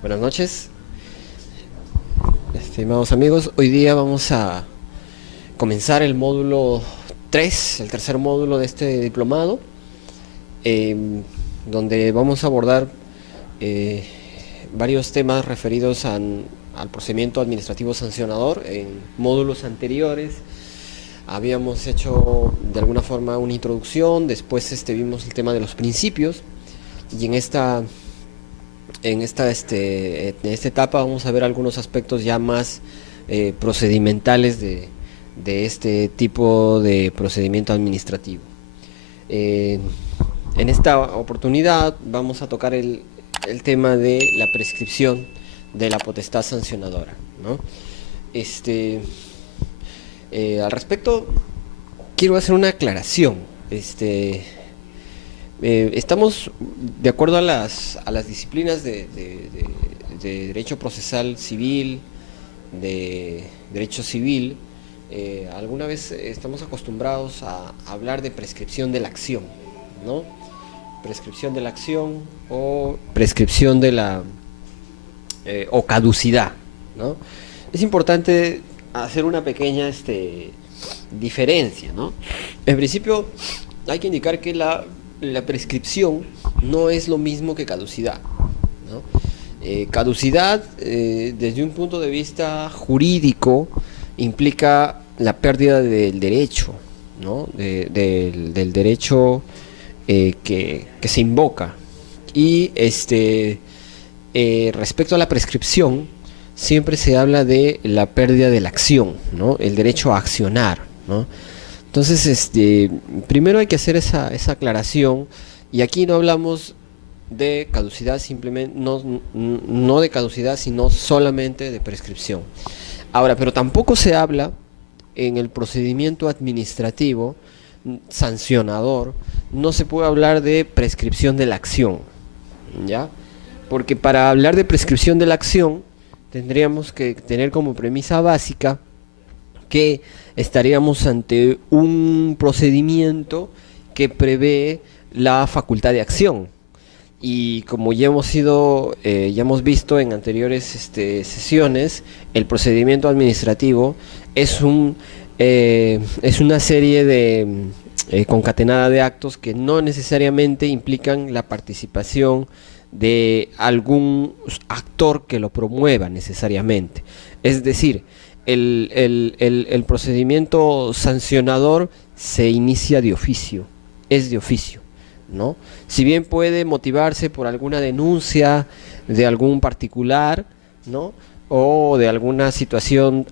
Buenas noches, estimados amigos. Hoy día vamos a comenzar el módulo 3, el tercer módulo de este diplomado, donde vamos a abordar eh, varios temas referidos al procedimiento administrativo sancionador. En módulos anteriores habíamos hecho de alguna forma una introducción, después vimos el tema de los principios, y en esta etapa vamos a ver algunos aspectos ya más procedimentales de este tipo de procedimiento administrativo. Eh, en esta oportunidad vamos a tocar el tema de la prescripción de la potestad sancionadora, ¿no? Al respecto, quiero hacer una aclaración. Estamos de acuerdo a las disciplinas de derecho procesal civil, de derecho civil. Alguna vez estamos acostumbrados a hablar de prescripción de la acción, ¿no? Prescripción de la acción o prescripción de la o caducidad, ¿no? Es importante hacer una pequeña diferencia, ¿no? En principio hay que indicar que la prescripción no es lo mismo que caducidad, ¿no? Caducidad, desde un punto de vista jurídico, implica la pérdida del derecho, ¿no? Del derecho que se invoca. Y respecto a la prescripción, siempre se habla de la pérdida de la acción, ¿no? El derecho a accionar, ¿no? Entonces, primero hay que hacer esa aclaración, y aquí no hablamos de caducidad, simplemente, no de caducidad, sino solamente de prescripción. Ahora, pero tampoco se habla en el procedimiento administrativo sancionador, no se puede hablar de prescripción de la acción, ¿ya? Porque para hablar de prescripción de la acción, tendríamos que tener como premisa básica que estaríamos ante un procedimiento que prevé la facultad de acción. Y como ya hemos visto en anteriores sesiones, el procedimiento administrativo es una serie de concatenada de actos que no necesariamente implican la participación de algún actor que lo promueva necesariamente. Es decir, el procedimiento sancionador se inicia de oficio, es de oficio, ¿no? Si bien puede motivarse por alguna denuncia de algún particular, ¿no? O de alguna situación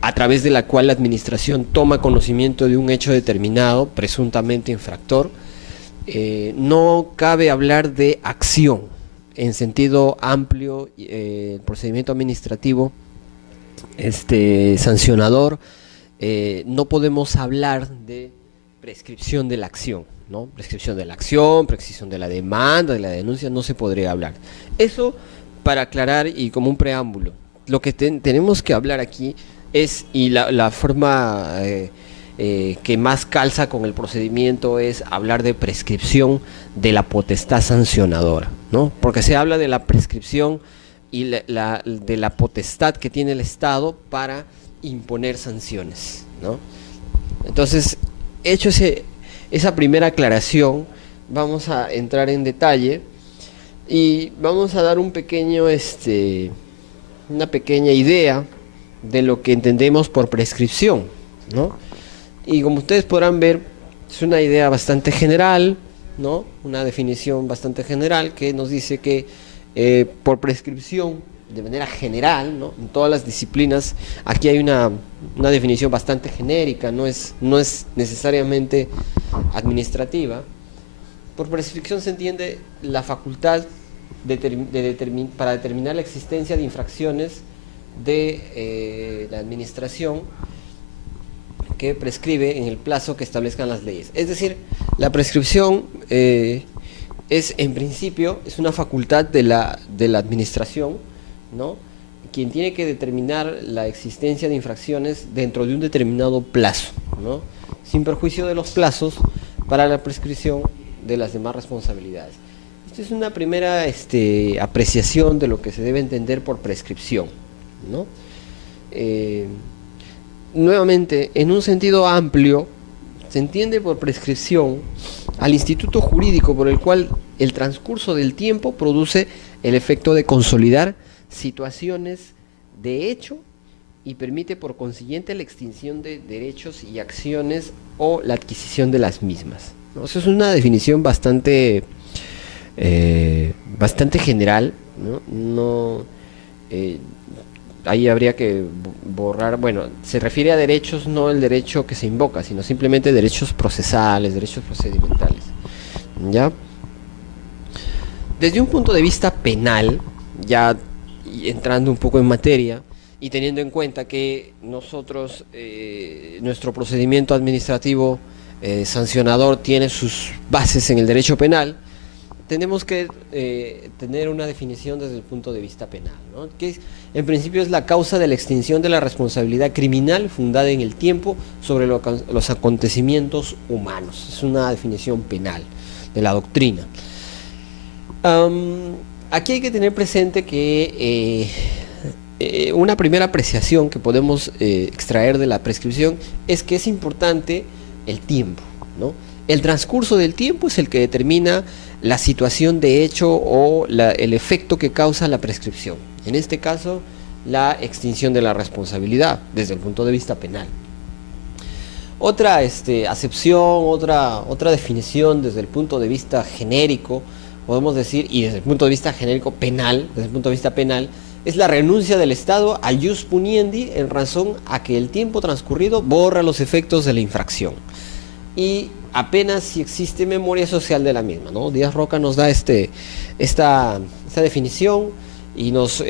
a través de la cual la administración toma conocimiento de un hecho determinado, presuntamente infractor, no cabe hablar de acción en sentido amplio. El procedimiento administrativo sancionador, no podemos hablar de prescripción de la acción, ¿no? Prescripción de la acción, prescripción de la demanda, de la denuncia, no se podría hablar. Eso para aclarar y como un preámbulo. Lo que tenemos que hablar aquí es, y la forma que más calza con el procedimiento, es hablar de prescripción de la potestad sancionadora, ¿no? Porque se habla de la prescripción y de la potestad que tiene el Estado para imponer sanciones, ¿no? Entonces, hecho esa primera aclaración, vamos a entrar en detalle y vamos a dar una pequeña idea de lo que entendemos por prescripción, ¿no? Y como ustedes podrán ver, es una idea bastante general, ¿no? Una definición bastante general que nos dice que por prescripción, de manera general, ¿no? En todas las disciplinas, aquí hay una definición bastante genérica, no es necesariamente administrativa. Por prescripción se entiende la facultad para determinar la existencia de infracciones de la administración que prescribe en el plazo que establezcan las leyes. Es decir, la prescripción es, en principio, es una facultad de la administración, ¿no? Quien tiene que determinar la existencia de infracciones dentro de un determinado plazo, ¿no? Sin perjuicio de los plazos para la prescripción de las demás responsabilidades. Esta es una primera apreciación de lo que se debe entender por prescripción, ¿no? Eh, Nuevamente, en un sentido amplio, se entiende por prescripción al instituto jurídico por el cual el transcurso del tiempo produce el efecto de consolidar situaciones de hecho y permite por consiguiente la extinción de derechos y acciones o la adquisición de las mismas, ¿no? Eso es una definición bastante general, ¿no? No, eh, ahí habría que borrar, bueno, se refiere a derechos, no el derecho que se invoca, sino simplemente derechos procesales, derechos procedimentales, ¿ya? Desde un punto de vista penal, ya entrando un poco en materia, y teniendo en cuenta que nosotros, nuestro procedimiento administrativo sancionador tiene sus bases en el derecho penal, tenemos que tener una definición desde el punto de vista penal, ¿no? Que en principio es la causa de la extinción de la responsabilidad criminal fundada en el tiempo sobre los acontecimientos humanos. Es una definición penal de la doctrina. Aquí hay que tener presente que una primera apreciación que podemos extraer de la prescripción es que es importante el tiempo, ¿no? El transcurso del tiempo es el que determina la situación de hecho o el efecto que causa la prescripción. En este caso, la extinción de la responsabilidad desde el punto de vista penal. Otra acepción, otra definición desde el punto de vista genérico, podemos decir, y desde el punto de vista genérico penal, desde el punto de vista penal, es la renuncia del Estado a jus puniendi en razón a que el tiempo transcurrido borra los efectos de la infracción. Y apenas si existe memoria social de la misma, ¿no? Díaz Roca nos da esta definición y nos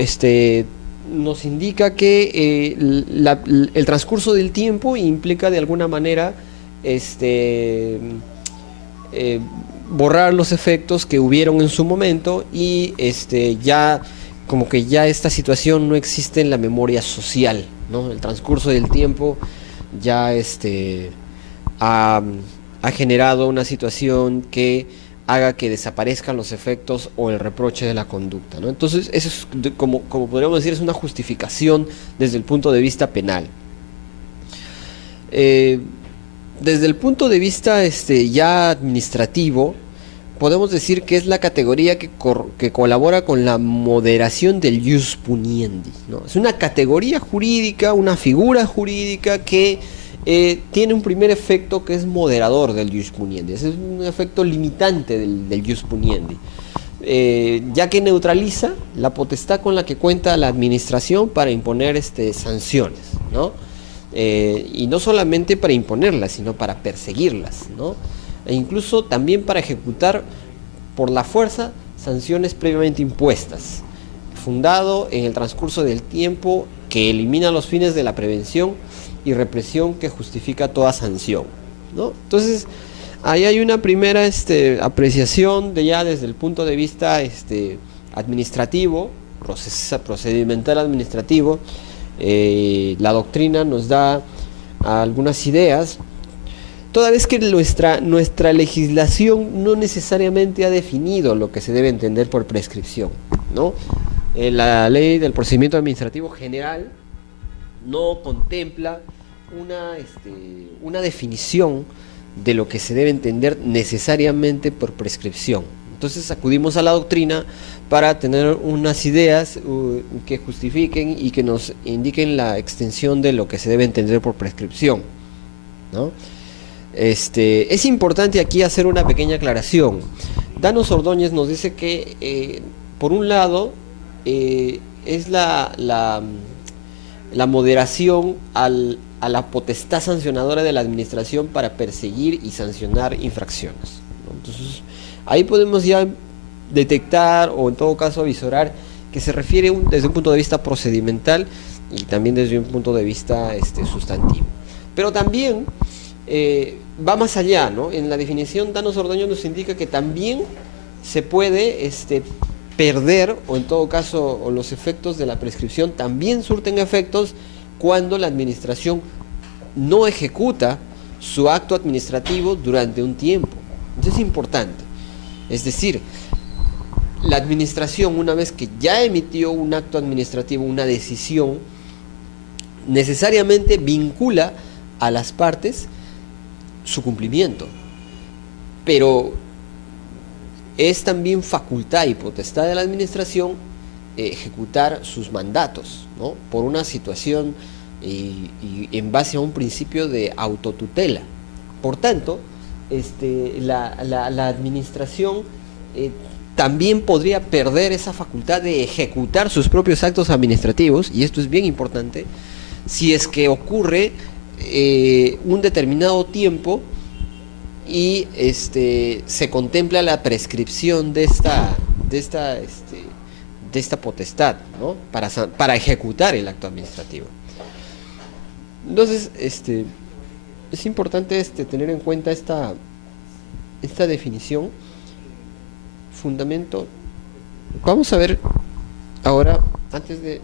indica que el transcurso del tiempo implica de alguna manera borrar los efectos que hubieron en su momento y ya como que ya esta situación no existe en la memoria social, ¿no? El transcurso del tiempo ya ha generado una situación que haga que desaparezcan los efectos o el reproche de la conducta, ¿no? Entonces, eso es, como podríamos decir, es una justificación desde el punto de vista penal. Desde el punto de vista ya administrativo, podemos decir que es la categoría que colabora con la moderación del jus puniendi, ¿no? Es una categoría jurídica, una figura jurídica que tiene un primer efecto que es moderador del jus puniendi. Ese es un efecto limitante del jus puniendi, ya que neutraliza la potestad con la que cuenta la administración para imponer sanciones, ¿no? Y no solamente para imponerlas, sino para perseguirlas, ¿no? E incluso también para ejecutar por la fuerza sanciones previamente impuestas, fundado en el transcurso del tiempo que elimina los fines de la prevención y represión que justifica toda sanción, ¿no? Entonces, ahí hay una primera apreciación de ya desde el punto de vista administrativo, procedimental administrativo. La doctrina nos da algunas ideas, toda vez que nuestra legislación no necesariamente ha definido lo que se debe entender por prescripción, ¿no? La ley del procedimiento administrativo general no contempla una definición de lo que se debe entender necesariamente por prescripción. Entonces acudimos a la doctrina para tener unas ideas que justifiquen y que nos indiquen la extensión de lo que se debe entender por prescripción, ¿no? Es importante aquí hacer una pequeña aclaración. Danos Ordóñez nos dice que por un lado es la moderación a la potestad sancionadora de la administración para perseguir y sancionar infracciones, ¿no? Entonces ahí podemos ya detectar o en todo caso avisorar que se refiere desde un punto de vista procedimental y también desde un punto de vista sustantivo. Pero también va más allá, ¿no? En la definición Danos Ordóñez nos indica que también se puede perder, o en todo caso o los efectos de la prescripción también surten efectos cuando la administración no ejecuta su acto administrativo durante un tiempo. Eso es importante. Es decir, la administración, una vez que ya emitió un acto administrativo, una decisión, necesariamente vincula a las partes su cumplimiento. Pero es también facultad y potestad de la administración ejecutar sus mandatos, ¿no? Por una situación y en base a un principio de autotutela. Por tanto, la administración también podría perder esa facultad de ejecutar sus propios actos administrativos, y esto es bien importante, si es que ocurre un determinado tiempo y se contempla la prescripción de esta potestad, ¿no? Para ejecutar el acto administrativo. Entonces, es importante tener en cuenta esta definición, fundamento. Vamos a ver ahora, antes de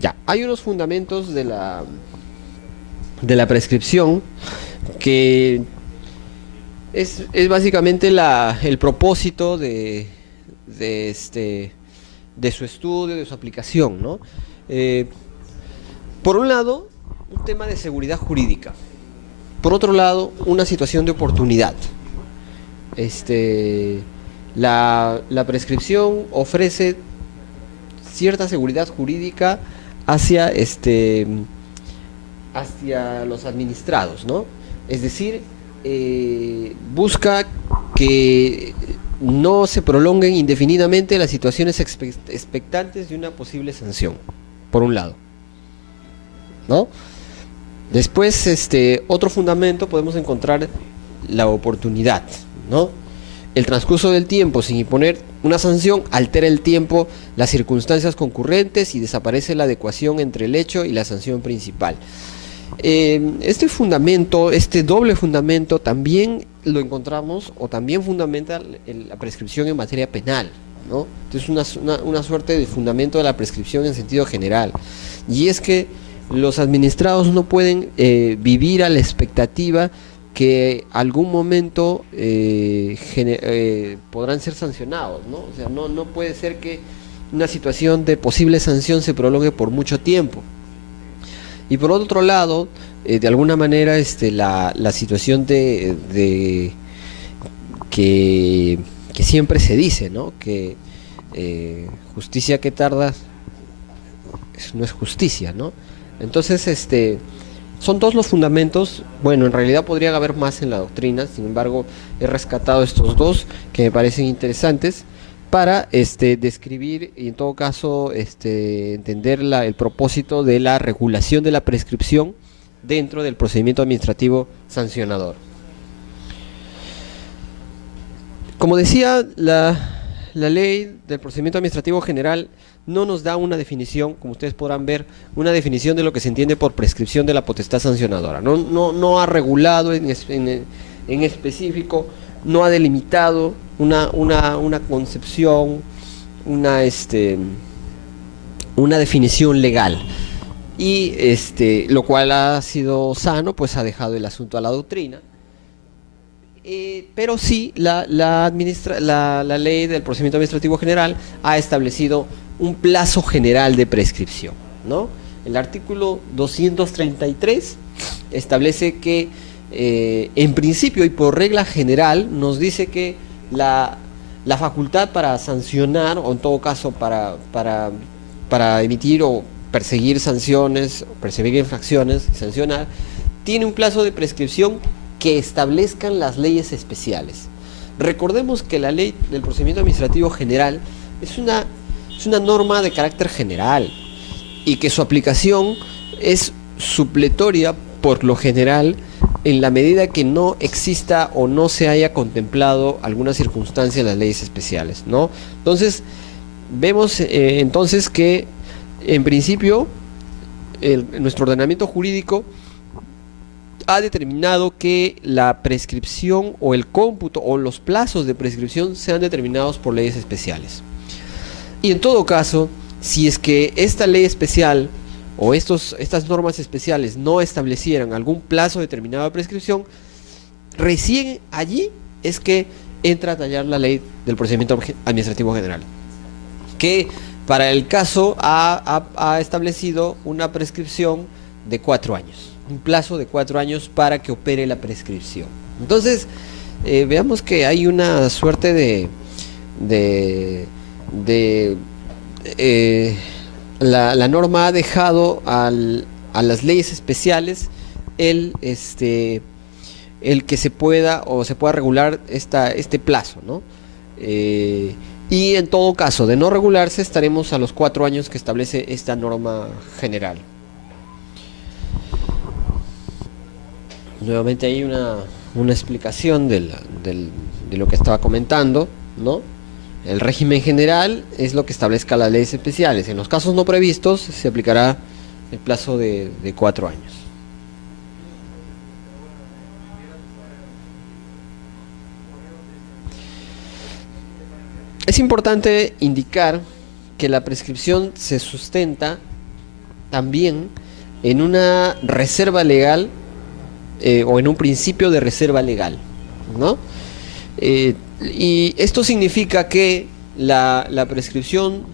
ya, hay unos fundamentos de la prescripción que es básicamente el propósito de su estudio, de su aplicación, ¿no? Por un lado, un tema de seguridad jurídica. Por otro lado, una situación de oportunidad. La prescripción ofrece cierta seguridad jurídica hacia los administrados, ¿no? Es decir, busca que no se prolonguen indefinidamente las situaciones expectantes de una posible sanción, por un lado, ¿no? Después, otro fundamento podemos encontrar la oportunidad, ¿no? El transcurso del tiempo sin imponer una sanción altera el tiempo, las circunstancias concurrentes y desaparece la adecuación entre el hecho y la sanción principal. Este fundamento, este doble fundamento, también lo encontramos o también fundamenta la prescripción en materia penal, ¿no? Entonces una suerte de fundamento de la prescripción en sentido general, y es que los administrados no pueden vivir a la expectativa que algún momento podrán ser sancionados, ¿no? O sea, no puede ser que una situación de posible sanción se prolongue por mucho tiempo. Y por otro lado, de alguna manera, la situación que siempre se dice, ¿no? Que justicia que tarda no es justicia, ¿no? Entonces, son todos los fundamentos. Bueno, en realidad podría haber más en la doctrina, sin embargo, he rescatado estos dos que me parecen interesantes para describir y en todo caso entender el propósito de la regulación de la prescripción dentro del procedimiento administrativo sancionador. Como decía, la ley del procedimiento administrativo general no nos da una definición, como ustedes podrán ver, una definición de lo que se entiende por prescripción de la potestad sancionadora. No ha regulado en específico, no ha delimitado una concepción, una definición legal. Y lo cual ha sido sano, pues ha dejado el asunto a la doctrina. Pero sí, la ley del procedimiento administrativo general ha establecido un plazo general de prescripción, ¿no? El artículo 233 establece que en principio y por regla general nos dice que la facultad para sancionar, o en todo caso para emitir o perseguir sanciones, perseguir infracciones y sancionar, tiene un plazo de prescripción que establezcan las leyes especiales. Recordemos que la ley del procedimiento administrativo general es una norma de carácter general y que su aplicación es supletoria por lo general en la medida que no exista o no se haya contemplado alguna circunstancia en las leyes especiales, ¿no? Entonces, vemos entonces que en principio nuestro ordenamiento jurídico ha determinado que la prescripción o el cómputo o los plazos de prescripción sean determinados por leyes especiales. Y en todo caso, si es que esta ley especial o estas normas especiales no establecieran algún plazo determinado de prescripción, recién allí es que entra a tallar la ley del procedimiento administrativo general, que para el caso ha establecido una prescripción de 4 años, un plazo de 4 años para que opere la prescripción. Entonces, veamos que hay una suerte la norma ha dejado a las leyes especiales el que se pueda regular este plazo, ¿no? Y en todo caso de no regularse estaremos a los 4 años que establece esta norma general. Nuevamente hay una explicación de lo que estaba comentando, ¿no? El régimen general es lo que establezca las leyes especiales. En los casos no previstos se aplicará el plazo de 4 años. Es importante indicar que la prescripción se sustenta también en una reserva legal o en un principio de reserva legal, ¿no? Y esto significa que la prescripción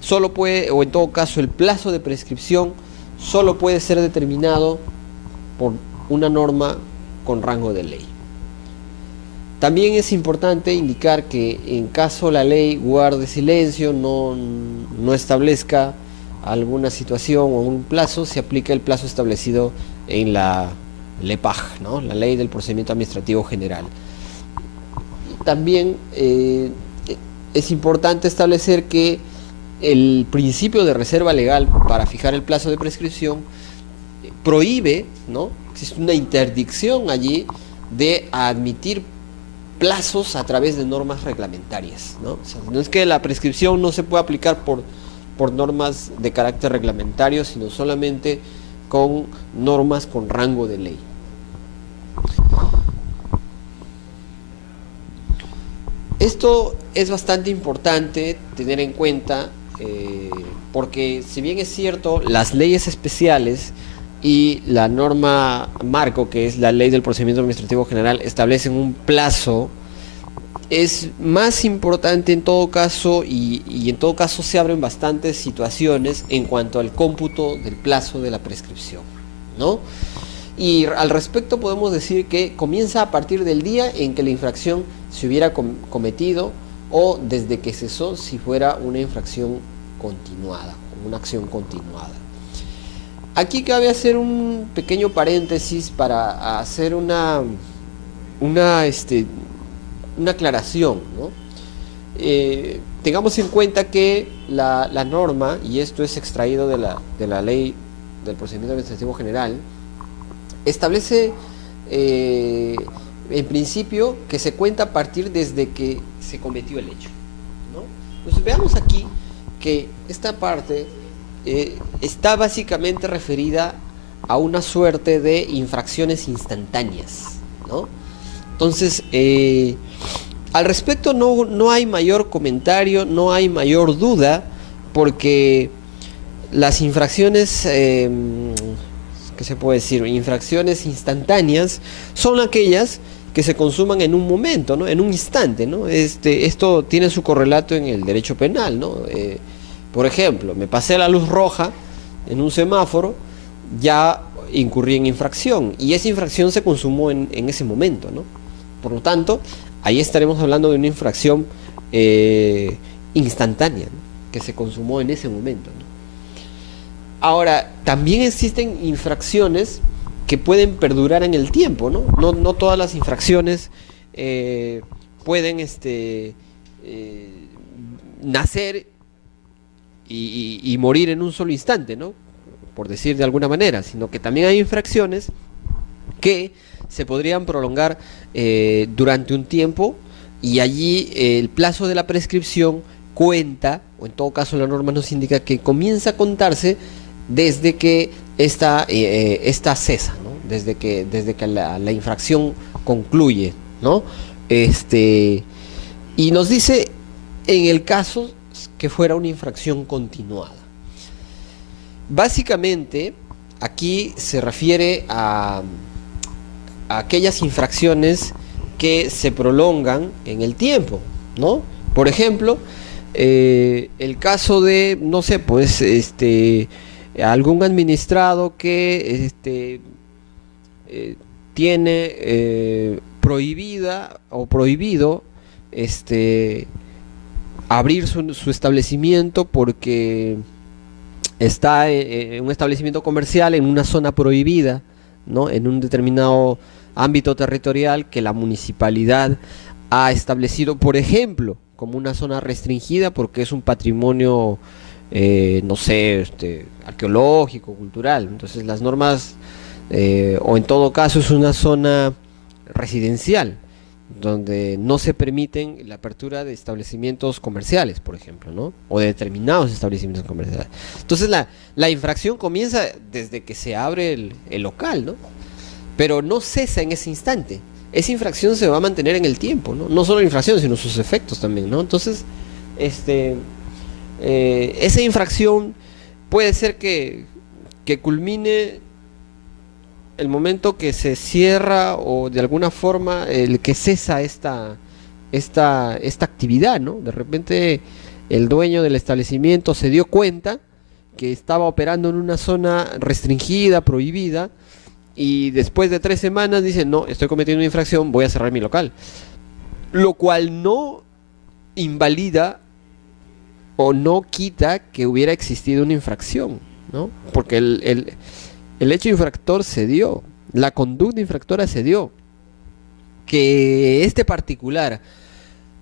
solo puede, o en todo caso el plazo de prescripción solo puede ser determinado por una norma con rango de ley. También es importante indicar que en caso la ley guarde silencio, no establezca alguna situación o un plazo, se aplica el plazo establecido en la LEPAG, ¿no? La Ley del Procedimiento Administrativo General. También es importante establecer que el principio de reserva legal para fijar el plazo de prescripción prohíbe, ¿no? Existe una interdicción allí de admitir plazos a través de normas reglamentarias, ¿no? O sea, no es que la prescripción no se pueda aplicar por normas de carácter reglamentario, sino solamente con normas con rango de ley. Esto es bastante importante tener en cuenta porque si bien es cierto, las leyes especiales y la norma marco, que es la Ley del Procedimiento Administrativo General, establecen un plazo, es más importante en todo caso y en todo caso se abren bastantes situaciones en cuanto al cómputo del plazo de la prescripción, ¿no? Y al respecto podemos decir que comienza a partir del día en que la infracción se hubiera cometido o desde que cesó si fuera una infracción continuada, una acción continuada. Aquí cabe hacer un pequeño paréntesis para hacer una aclaración, ¿no? Tengamos en cuenta que la norma, y esto es extraído de la Ley del Procedimiento Administrativo General, establece en principio que se cuenta a partir desde que se cometió el hecho, ¿no? Entonces veamos aquí que esta parte está básicamente referida a una suerte de infracciones instantáneas, ¿no? Entonces, al respecto no hay mayor comentario, no hay mayor duda, porque las infracciones, ¿qué se puede decir? Infracciones instantáneas son aquellas que se consuman en un momento, ¿no? En un instante, ¿no? Esto tiene su correlato en el derecho penal, ¿no? Por ejemplo, me pasé la luz roja en un semáforo, ya incurrí en infracción, y esa infracción se consumó en ese momento, ¿no? Por lo tanto, ahí estaremos hablando de una infracción instantánea, ¿no? Que se consumó en ese momento, ¿no? Ahora, también existen infracciones que pueden perdurar en el tiempo, ¿no? No todas las infracciones pueden nacer y morir en un solo instante, ¿no? Por decir de alguna manera, sino que también hay infracciones que se podrían prolongar durante un tiempo, y allí el plazo de la prescripción cuenta, o en todo caso la norma nos indica que comienza a contarse desde que esta cesa, ¿no? Desde que la infracción concluye, ¿no? Y nos dice en el caso que fuera una infracción continuada. Básicamente aquí se refiere a aquellas infracciones que se prolongan en el tiempo, ¿no? Por ejemplo, el caso de, no sé, pues, algún administrado que eh, tiene prohibida o prohibido este, abrir su establecimiento porque está en un establecimiento comercial en una zona prohibida, ¿no? En un determinado ámbito territorial que la municipalidad ha establecido, por ejemplo, como una zona restringida porque es un patrimonio, no sé, arqueológico, cultural. Entonces las normas, o en todo caso es una zona residencial, donde no se permiten la apertura de establecimientos comerciales, por ejemplo, ¿no? O de determinados establecimientos comerciales. Entonces la infracción comienza desde que se abre el local, ¿no? Pero no cesa en ese instante. Esa infracción se va a mantener en el tiempo, ¿no? No solo la infracción, sino sus efectos también, ¿no? Entonces, esa infracción puede ser que culmine el momento que se cierra o de alguna forma el que cesa esta actividad, ¿no? De repente el dueño del establecimiento se dio cuenta que estaba operando en una zona restringida, prohibida, y después de 3 semanas dice, no, estoy cometiendo una infracción, voy a cerrar mi local. Lo cual no invalida o no quita que hubiera existido una infracción, ¿no? Porque el hecho infractor se dio, la conducta infractora se dio. Que este particular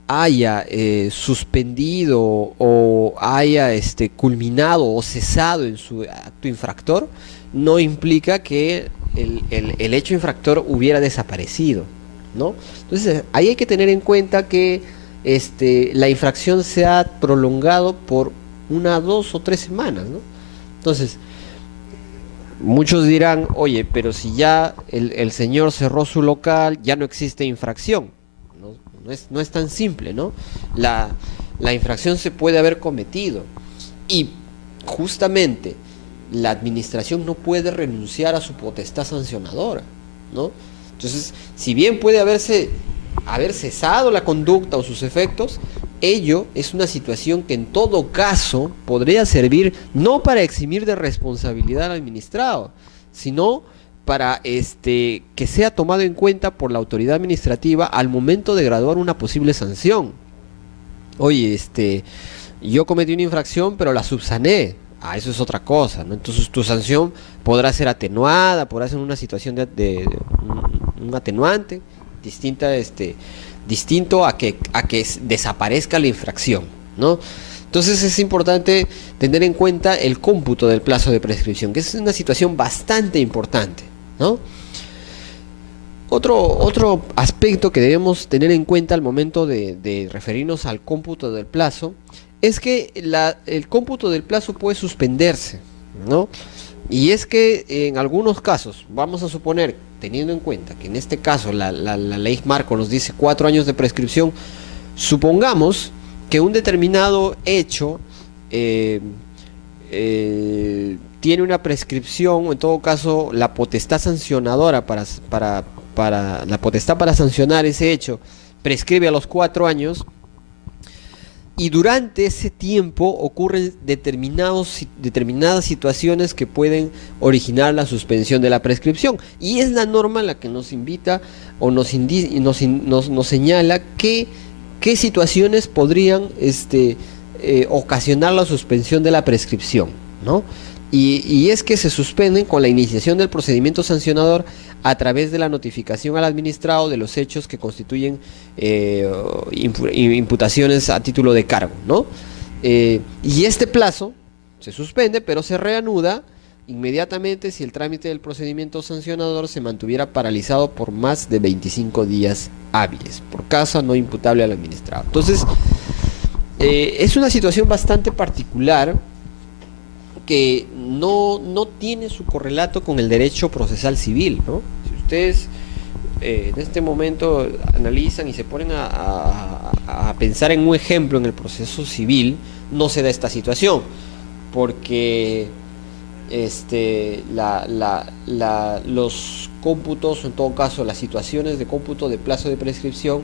haya suspendido o haya culminado o cesado en su acto infractor, no implica que el hecho infractor hubiera desaparecido, ¿no? Entonces ahí hay que tener en cuenta que la infracción se ha prolongado por 1, 2 o 3 semanas, ¿no? Entonces, muchos dirán, oye, pero si ya el señor cerró su local, ya no existe infracción. No, no es tan simple, ¿no? La infracción se puede haber cometido. Y justamente la administración no puede renunciar a su potestad sancionadora, ¿no? Entonces, si bien puede haber cesado la conducta o sus efectos, ello es una situación que en todo caso podría servir no para eximir de responsabilidad al administrado, sino para que sea tomado en cuenta por la autoridad administrativa al momento de graduar una posible sanción. Oye, yo cometí una infracción pero la subsané. Ah, eso es otra cosa, ¿no? Entonces tu sanción podrá ser atenuada, podrá ser una situación de un atenuante distinta, distinto a que desaparezca la infracción, ¿no? Entonces es importante tener en cuenta el cómputo del plazo de prescripción, que es una situación bastante importante, ¿no? Otro aspecto que debemos tener en cuenta al momento de referirnos al cómputo del plazo es que el cómputo del plazo puede suspenderse, ¿no? Y es que en algunos casos, vamos a suponer, teniendo en cuenta que en este caso la ley marco nos dice 4 años de prescripción, supongamos que un determinado hecho tiene una prescripción, o en todo caso la potestad sancionadora para la potestad para sancionar ese hecho prescribe a los 4 años. Y durante ese tiempo ocurren determinadas situaciones que pueden originar la suspensión de la prescripción. Y es la norma la que nos invita o nos señala qué situaciones podrían ocasionar la suspensión de la prescripción, ¿no? Y es que se suspenden con la iniciación del procedimiento sancionador a través de la notificación al administrado de los hechos que constituyen imputaciones a título de cargo, ¿no? Y este plazo se suspende, pero se reanuda inmediatamente si el trámite del procedimiento sancionador se mantuviera paralizado por más de 25 días hábiles, por causa no imputable al administrado. Entonces, es una situación bastante particular que no tiene su correlato con el derecho procesal civil, ¿no? Si ustedes en este momento analizan y se ponen a pensar en un ejemplo en el proceso civil, no se da esta situación, porque los cómputos, o en todo caso las situaciones de cómputo de plazo de prescripción,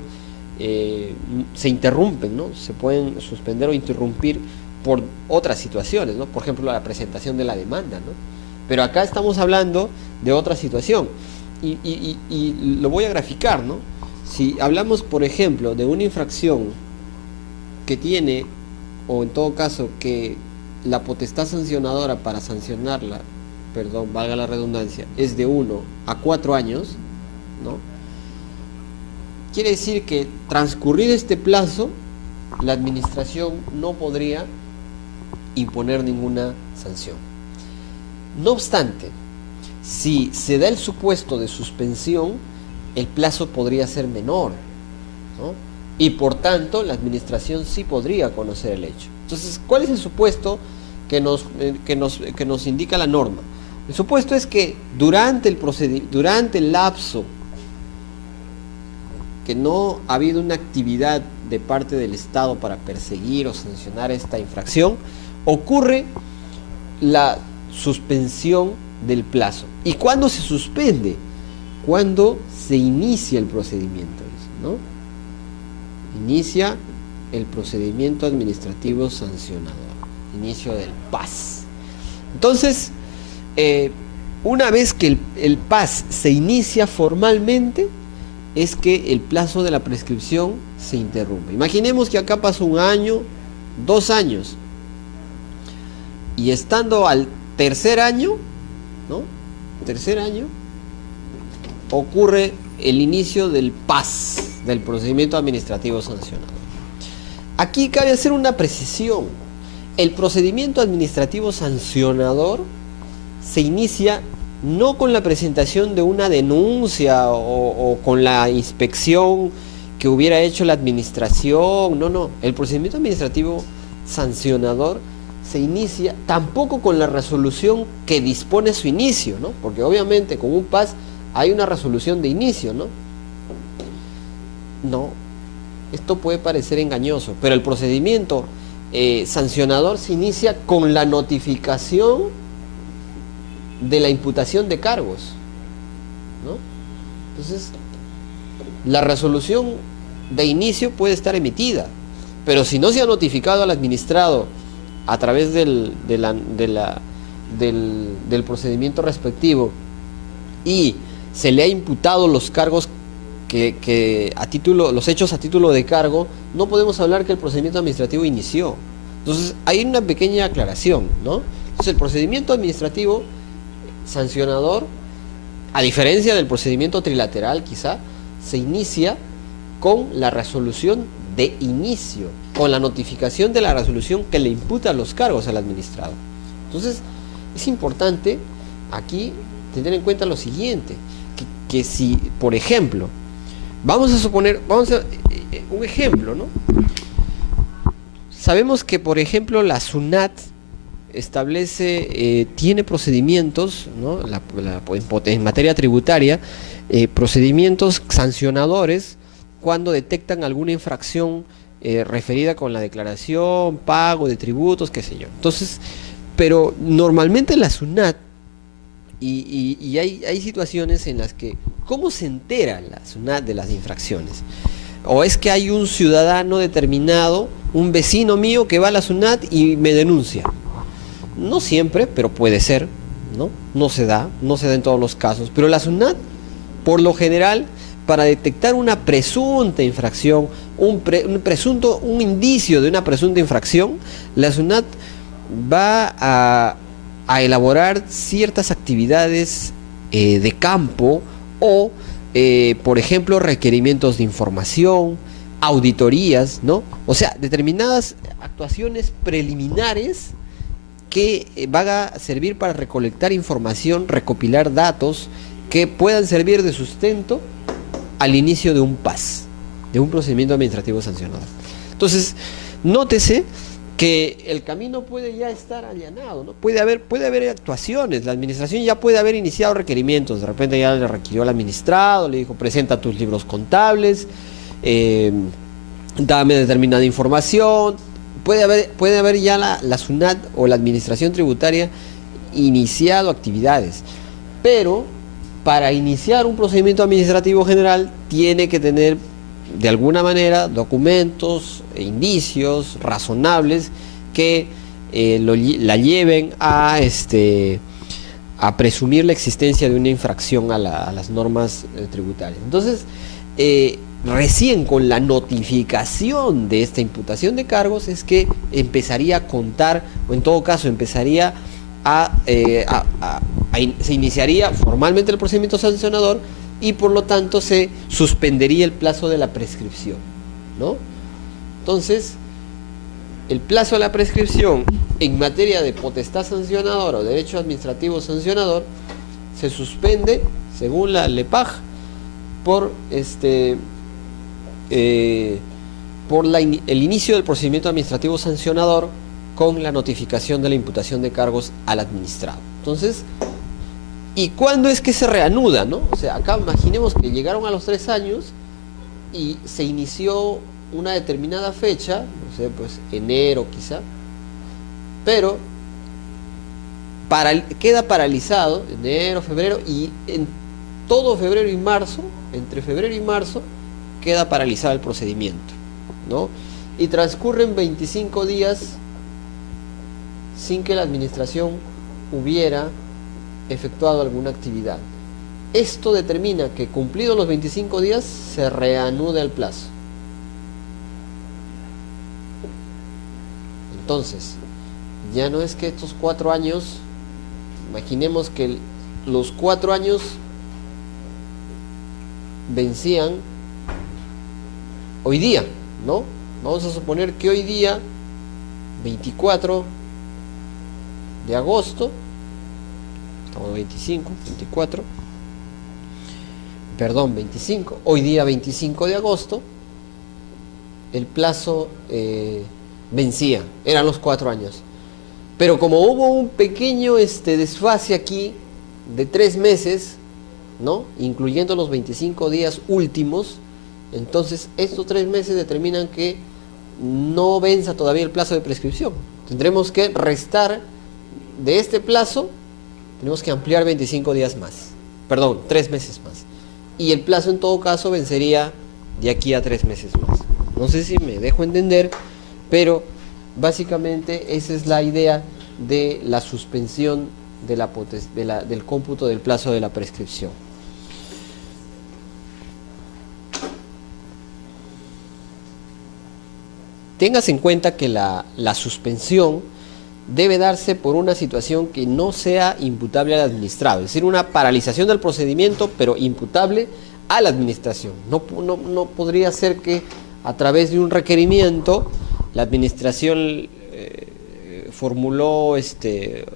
se interrumpen, ¿no? Se pueden suspender o interrumpir por otras situaciones, ¿no? Por ejemplo, la presentación de la demanda, ¿no? Pero acá estamos hablando de otra situación y lo voy a graficar, ¿no? Si hablamos, por ejemplo, de una infracción que tiene, o en todo caso que la potestad sancionadora para sancionarla, perdón, valga la redundancia, es de 1 a 4 años, ¿no? Quiere decir que transcurrido este plazo, la administración no podría imponer ninguna sanción. No obstante, si se da el supuesto de suspensión, el plazo podría ser menor, ¿no? Y por tanto, la administración sí podría conocer el hecho. Entonces, ¿cuál es el supuesto que nos indica la norma? El supuesto es que durante el lapso que no ha habido una actividad de parte del Estado para perseguir o sancionar esta infracción, ocurre la suspensión del plazo. ¿Y cuándo se suspende? Cuando se inicia el procedimiento, ¿no? Inicia el procedimiento administrativo sancionador, inicio del PAS. Entonces, una vez que el PAS se inicia formalmente, es que el plazo de la prescripción se interrumpe. Imaginemos que acá pasó 1 año, 2 años, y estando al tercer año, ¿no? Tercer año, ocurre el inicio del PAS, del procedimiento administrativo sancionador. Aquí cabe hacer una precisión. El procedimiento administrativo sancionador se inicia no con la presentación de una denuncia o con la inspección que hubiera hecho la administración, no. El procedimiento administrativo sancionador se inicia tampoco con la resolución que dispone su inicio, ¿no? Porque obviamente con un PAS hay una resolución de inicio, ¿no? No, esto puede parecer engañoso, pero el procedimiento sancionador se inicia con la notificación de la imputación de cargos, ¿no? Entonces, la resolución de inicio puede estar emitida, pero si no se ha notificado al administrado a través del procedimiento respectivo y se le ha imputado los cargos los hechos a título de cargo, no podemos hablar que el procedimiento administrativo inició. Entonces, hay una pequeña aclaración, ¿no? Entonces, el procedimiento administrativo sancionador, a diferencia del procedimiento trilateral quizá, se inicia con la resolución de inicio, con la notificación de la resolución que le imputa los cargos al administrado. Entonces, es importante aquí tener en cuenta lo siguiente, que si, por ejemplo, vamos a un ejemplo, ¿no? Sabemos que, por ejemplo, la SUNAT tiene procedimientos, ¿no? En materia tributaria, procedimientos sancionadores cuando detectan alguna infracción referida con la declaración, pago de tributos, qué sé yo. Entonces, pero normalmente la SUNAT, y hay situaciones en las que, ¿cómo se entera la SUNAT de las infracciones? O es que hay un ciudadano determinado, un vecino mío que va a la SUNAT y me denuncia. No siempre, pero puede ser, ¿no? No se da en todos los casos. Pero la SUNAT, por lo general, para detectar una presunta infracción, un indicio de una presunta infracción, la SUNAT va a elaborar ciertas actividades de campo o, por ejemplo, requerimientos de información, auditorías, ¿no? O sea, determinadas actuaciones preliminares que van a servir para recolectar información, recopilar datos que puedan servir de sustento al inicio de un PAS, de un procedimiento administrativo sancionador. Entonces, nótese que el camino puede ya estar allanado, ¿no? Puede haber actuaciones, la administración ya puede haber iniciado requerimientos, de repente ya le requirió al administrado, le dijo, presenta tus libros contables, dame determinada información. Puede haber ya la SUNAT o la administración tributaria iniciado actividades, pero para iniciar un procedimiento administrativo general tiene que tener de alguna manera documentos e indicios razonables que la lleven a presumir la existencia de una infracción a las normas tributarias. Entonces, recién con la notificación de esta imputación de cargos es que empezaría a contar, o en todo caso empezaría se iniciaría formalmente el procedimiento sancionador y por lo tanto se suspendería el plazo de la prescripción, ¿no? Entonces, el plazo de la prescripción en materia de potestad sancionadora o derecho administrativo sancionador se suspende, según la LEPAJ, por el inicio del procedimiento administrativo sancionador con la notificación de la imputación de cargos al administrado. Entonces, ¿y cuándo es que se reanuda, no? O sea, acá imaginemos que llegaron a los 3 años y se inició una determinada fecha, no sé, pues enero quizá, pero queda paralizado enero, febrero, y en todo febrero y marzo, entre febrero y marzo, queda paralizado el procedimiento, ¿no? Y transcurren 25 días sin que la administración hubiera efectuado alguna actividad. Esto determina que cumplidos los 25 días se reanuda el plazo. Entonces, ya no es que estos 4 años, imaginemos que los 4 años vencían hoy día, ¿no? Vamos a suponer que hoy día, 24 de agosto, estamos 25, hoy día 25 de agosto, el plazo vencía, eran los 4 años. Pero como hubo un pequeño desfase aquí de 3 meses, ¿no? Incluyendo los 25 días últimos, entonces estos 3 meses determinan que no venza todavía el plazo de prescripción. Tendremos que restar de este plazo, tenemos que ampliar 25 días más, perdón, 3 meses más. Y el plazo en todo caso vencería de aquí a 3 meses más. No sé si me dejo entender, pero básicamente esa es la idea de la suspensión del cómputo del plazo de la prescripción. Tengas en cuenta que la suspensión debe darse por una situación que no sea imputable al administrado, es decir, una paralización del procedimiento, pero imputable a la administración. No podría ser que a través de un requerimiento la administración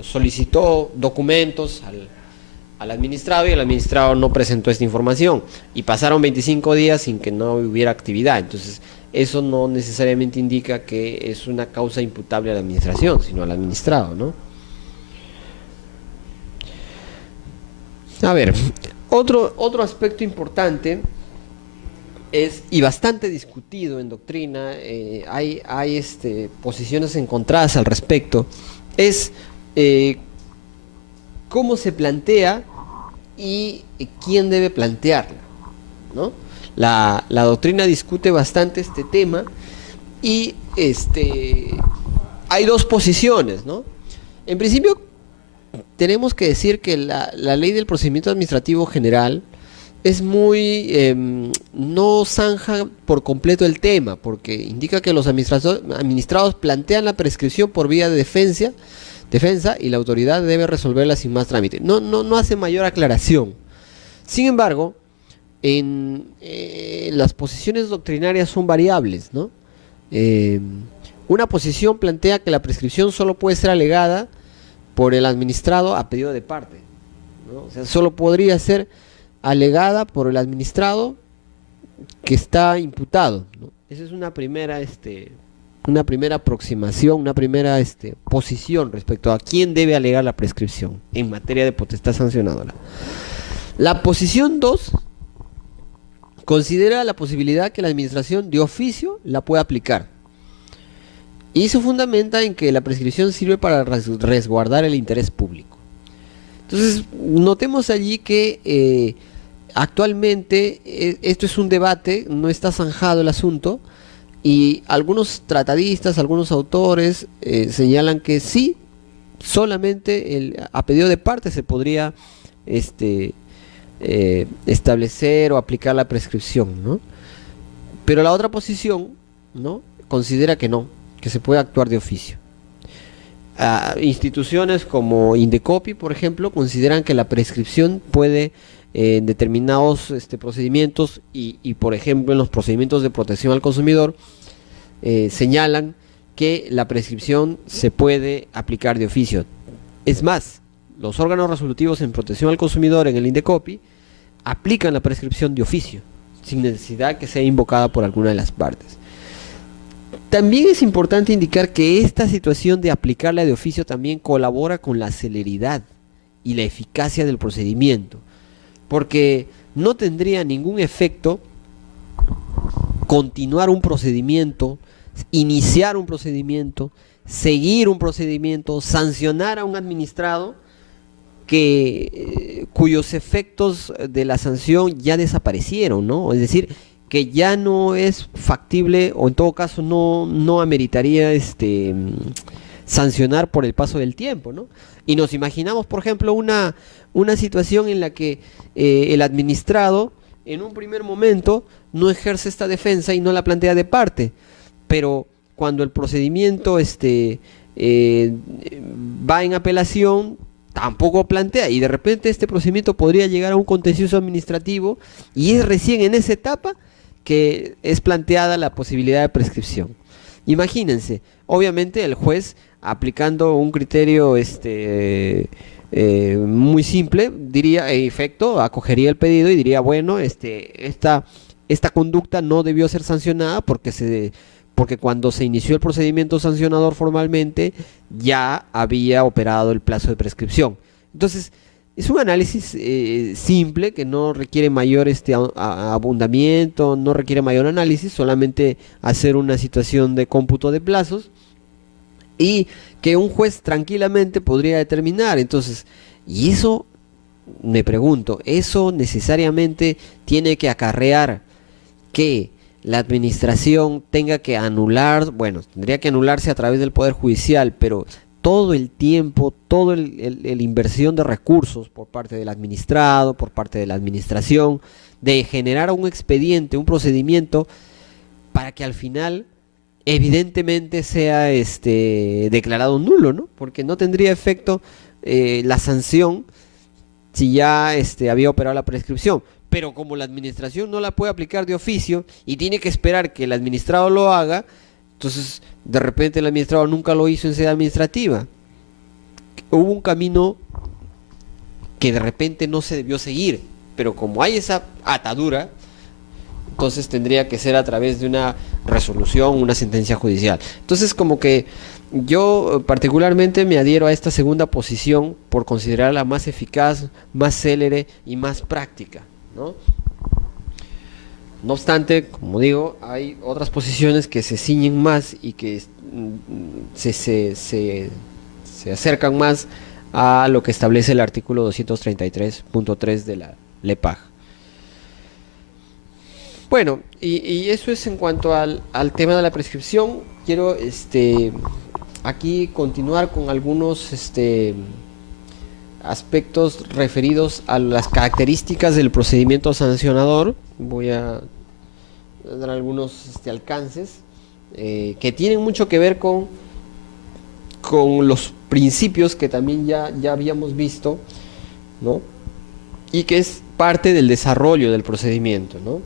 solicitó documentos al administrado y el administrado no presentó esta información y pasaron 25 días sin que no hubiera actividad. Entonces, eso no necesariamente indica que es una causa imputable a la administración, sino al administrado, ¿no? A ver, otro aspecto importante es, y bastante discutido en doctrina, hay posiciones encontradas al respecto, es cómo se plantea y quién debe plantearla, ¿no? La doctrina discute bastante este tema y hay 2 posiciones, ¿no? En principio, tenemos que decir que la ley del procedimiento administrativo general es muy no zanja por completo el tema, porque indica que los administrados plantean la prescripción por vía de defensa y la autoridad debe resolverla sin más trámite. No hace mayor aclaración. Sin embargo, las posiciones doctrinarias son variables, ¿no? Una posición plantea que la prescripción solo puede ser alegada por el administrado a pedido de parte, ¿no? O sea, solo podría ser alegada por el administrado que está imputado, ¿no? Esa es una primera aproximación, una primera posición respecto a quién debe alegar la prescripción en materia de potestad sancionadora. La posición 2 considera la posibilidad que la administración de oficio la pueda aplicar y se fundamenta en que la prescripción sirve para resguardar el interés público, Entonces, notemos allí que actualmente esto es un debate, no está zanjado el asunto, y algunos tratadistas, algunos autores señalan que sí, solamente a pedido de parte se podría este, establecer o aplicar la prescripción, ¿no? Pero la otra posición, ¿no? Considera que no, que se puede actuar de oficio. Instituciones como Indecopi, por ejemplo, consideran que la prescripción puede, en determinados procedimientos por ejemplo, en los procedimientos de protección al consumidor, señalan que la prescripción se puede aplicar de oficio. Es más, los órganos resolutivos en protección al consumidor en el Indecopi aplican la prescripción de oficio, sin necesidad que sea invocada por alguna de las partes. También es importante indicar que esta situación de aplicarla de oficio también colabora con la celeridad y la eficacia del procedimiento, porque no tendría ningún efecto continuar un procedimiento, iniciar un procedimiento, seguir un procedimiento, sancionar a un administrado cuyos efectos de la sanción ya desaparecieron, ¿no? Es decir, que ya no es factible o en todo caso no ameritaría sancionar por el paso del tiempo, ¿no? Y nos imaginamos, por ejemplo, una situación en la que el administrado en un primer momento no ejerce esta defensa y no la plantea de parte, pero cuando el procedimiento va en apelación, tampoco plantea, y de repente este procedimiento podría llegar a un contencioso administrativo, y es recién en esa etapa que es planteada la posibilidad de prescripción. Imagínense, obviamente el juez, aplicando un criterio muy simple, diría, en efecto, acogería el pedido y diría, bueno, esta conducta no debió ser sancionada porque cuando se inició el procedimiento sancionador formalmente ya había operado el plazo de prescripción. Entonces, es un análisis simple que no requiere mayor abundamiento, no requiere mayor análisis, solamente hacer una situación de cómputo de plazos y que un juez tranquilamente podría determinar. Entonces, y eso, me pregunto, ¿eso necesariamente tiene que acarrear que la administración tenga que anular? Bueno, tendría que anularse a través del Poder Judicial, pero todo el tiempo, toda el inversión de recursos por parte del administrado, por parte de la administración, de generar un expediente, un procedimiento, para que al final evidentemente sea declarado nulo, ¿no? Porque no tendría efecto la sanción si ya había operado la prescripción. Pero como la administración no la puede aplicar de oficio y tiene que esperar que el administrado lo haga, entonces de repente el administrado nunca lo hizo en sede administrativa. Hubo un camino que de repente no se debió seguir, pero como hay esa atadura, entonces tendría que ser a través de una resolución, una sentencia judicial. Entonces, como que yo particularmente me adhiero a esta segunda posición por considerarla más eficaz, más célere y más práctica, ¿no? No obstante, como digo, hay otras posiciones que se ciñen más y que se acercan más a lo que establece el artículo 233.3 de la LEPAJ. Bueno, y eso es en cuanto al tema de la prescripción. Quiero aquí continuar con algunos aspectos referidos a las características del procedimiento sancionador. Voy a dar algunos alcances que tienen mucho que ver con los principios que también ya habíamos visto, ¿no? Y que es parte del desarrollo del procedimiento, ¿no?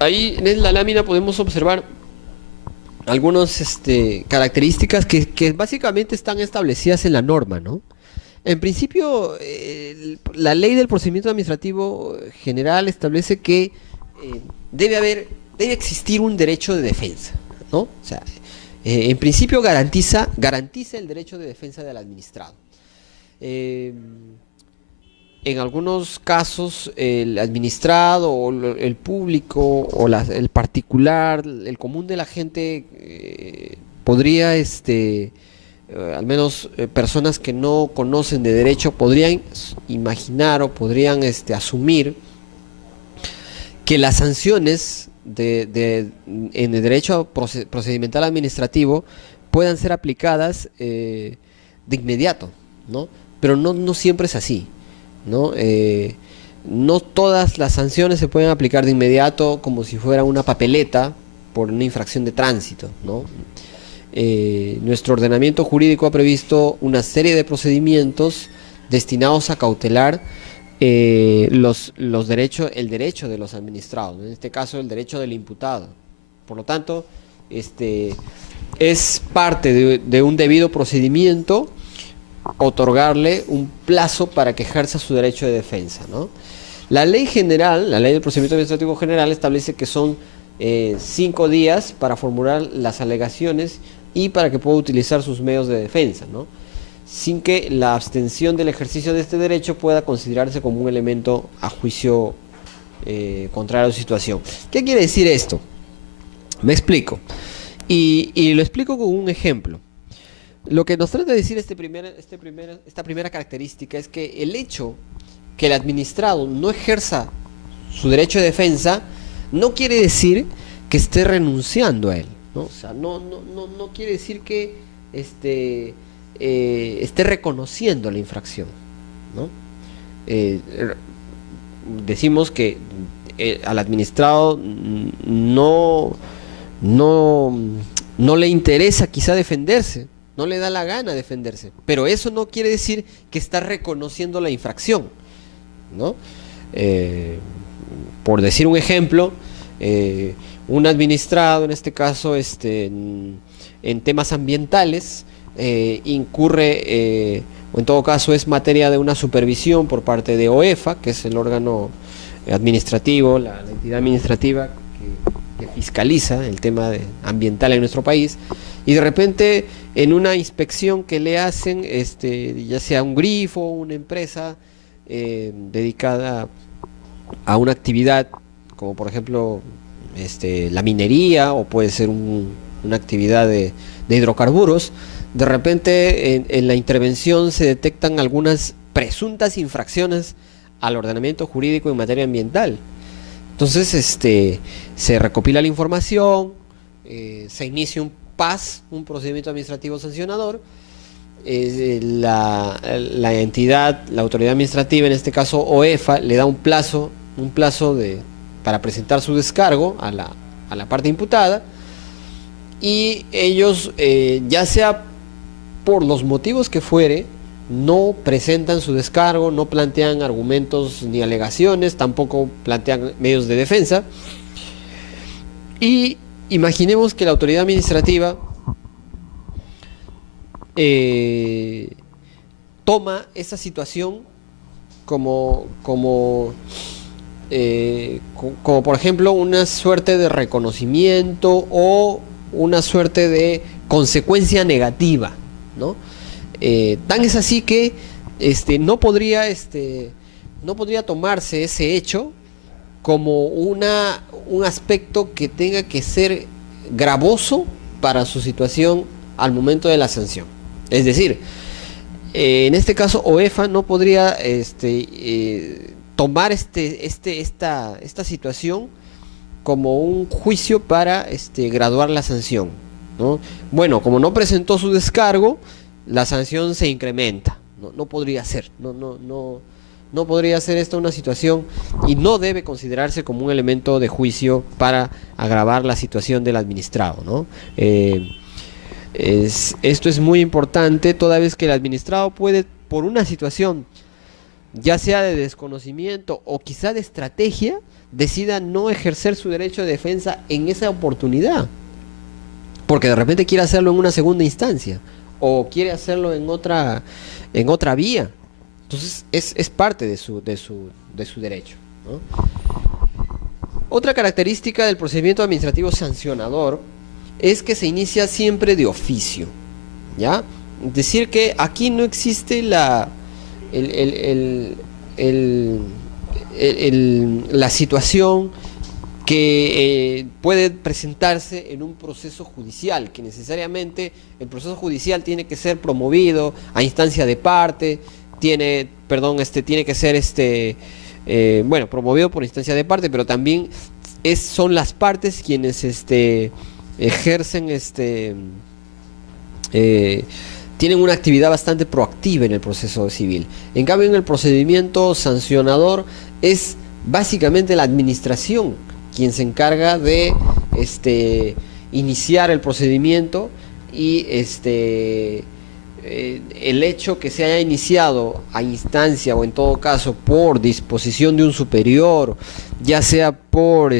Ahí en la lámina podemos observar algunas características que básicamente están establecidas en la norma, ¿no? En principio, la ley del procedimiento administrativo general establece que debe existir un derecho de defensa, ¿no? O sea, en principio garantiza el derecho de defensa del administrado. En algunos casos el administrado o el público o el particular, el común de la gente podría, al menos personas que no conocen de derecho, podrían imaginar o podrían asumir que las sanciones en el derecho procedimental administrativo puedan ser aplicadas de inmediato, ¿no? Pero no siempre es así, ¿no? No todas las sanciones se pueden aplicar de inmediato como si fuera una papeleta por una infracción de tránsito, ¿no? Nuestro ordenamiento jurídico ha previsto una serie de procedimientos destinados a cautelar los derechos, el derecho de los administrados, en este caso el derecho del imputado. Por lo tanto, es parte de un debido procedimiento otorgarle un plazo para que ejerza su derecho de defensa, ¿no? La ley general, la ley del procedimiento administrativo general, establece que son 5 días para formular las alegaciones y para que pueda utilizar sus medios de defensa, ¿no? Sin que la abstención del ejercicio de este derecho pueda considerarse como un elemento a juicio contrario a su situación. ¿Qué quiere decir esto? Me explico. Y lo explico con un ejemplo. Lo que nos trata de decir esta primera característica es que el hecho que el administrado no ejerza su derecho de defensa no quiere decir que esté renunciando a él, ¿no? O sea, no quiere decir que esté reconociendo la infracción, ¿no? Decimos que al administrado no le interesa quizá defenderse, no le da la gana defenderse, pero eso no quiere decir que está reconociendo la infracción, ¿no? Por decir un ejemplo, un administrado, en este caso, en temas ambientales, incurre, o en todo caso es materia de una supervisión por parte de OEFA, que es el órgano administrativo, la entidad administrativa que fiscaliza el tema ambiental en nuestro país, y de repente en una inspección que le hacen, ya sea un grifo o una empresa dedicada a una actividad, como por ejemplo la minería, o puede ser una actividad de hidrocarburos, de repente en la intervención se detectan algunas presuntas infracciones al ordenamiento jurídico en materia ambiental. Entonces se recopila la información, se inicia un PAS, un procedimiento administrativo sancionador. La entidad, la autoridad administrativa, en este caso OEFA, le da un plazo para presentar su descargo a la parte imputada, y ellos, ya sea por los motivos que fuere, no presentan su descargo, no plantean argumentos ni alegaciones, tampoco plantean medios de defensa. Y imaginemos que la autoridad administrativa toma esa situación como por ejemplo una suerte de reconocimiento o una suerte de consecuencia negativa, ¿no? Tan es así que no podría tomarse ese hecho como un aspecto que tenga que ser gravoso para su situación al momento de la sanción. Es decir, en este caso OEFA no podría tomar esta situación como un juicio para graduar la sanción, ¿no? Bueno, como no presentó su descargo, la sanción se incrementa. No podría ser, no podría ser esta una situación, y no debe considerarse como un elemento de juicio para agravar la situación del administrado, ¿no? Esto es muy importante, toda vez que el administrado puede, por una situación ya sea de desconocimiento o quizá de estrategia, decida no ejercer su derecho de defensa en esa oportunidad, porque de repente quiere hacerlo en una segunda instancia o quiere hacerlo en otra vía. Entonces es parte de su derecho, ¿no? Otra característica del procedimiento administrativo sancionador es que se inicia siempre de oficio, ¿ya? Es decir, que aquí no existe la situación que puede presentarse en un proceso judicial, que necesariamente el proceso judicial tiene que ser promovido a instancia de parte, tiene que ser bueno, promovido por instancia de parte, pero también son las partes quienes ejercen tienen una actividad bastante proactiva en el proceso civil. En cambio, en el procedimiento sancionador es básicamente la administración quien se encarga de iniciar el procedimiento y el hecho que se haya iniciado a instancia o en todo caso por disposición de un superior, ya sea por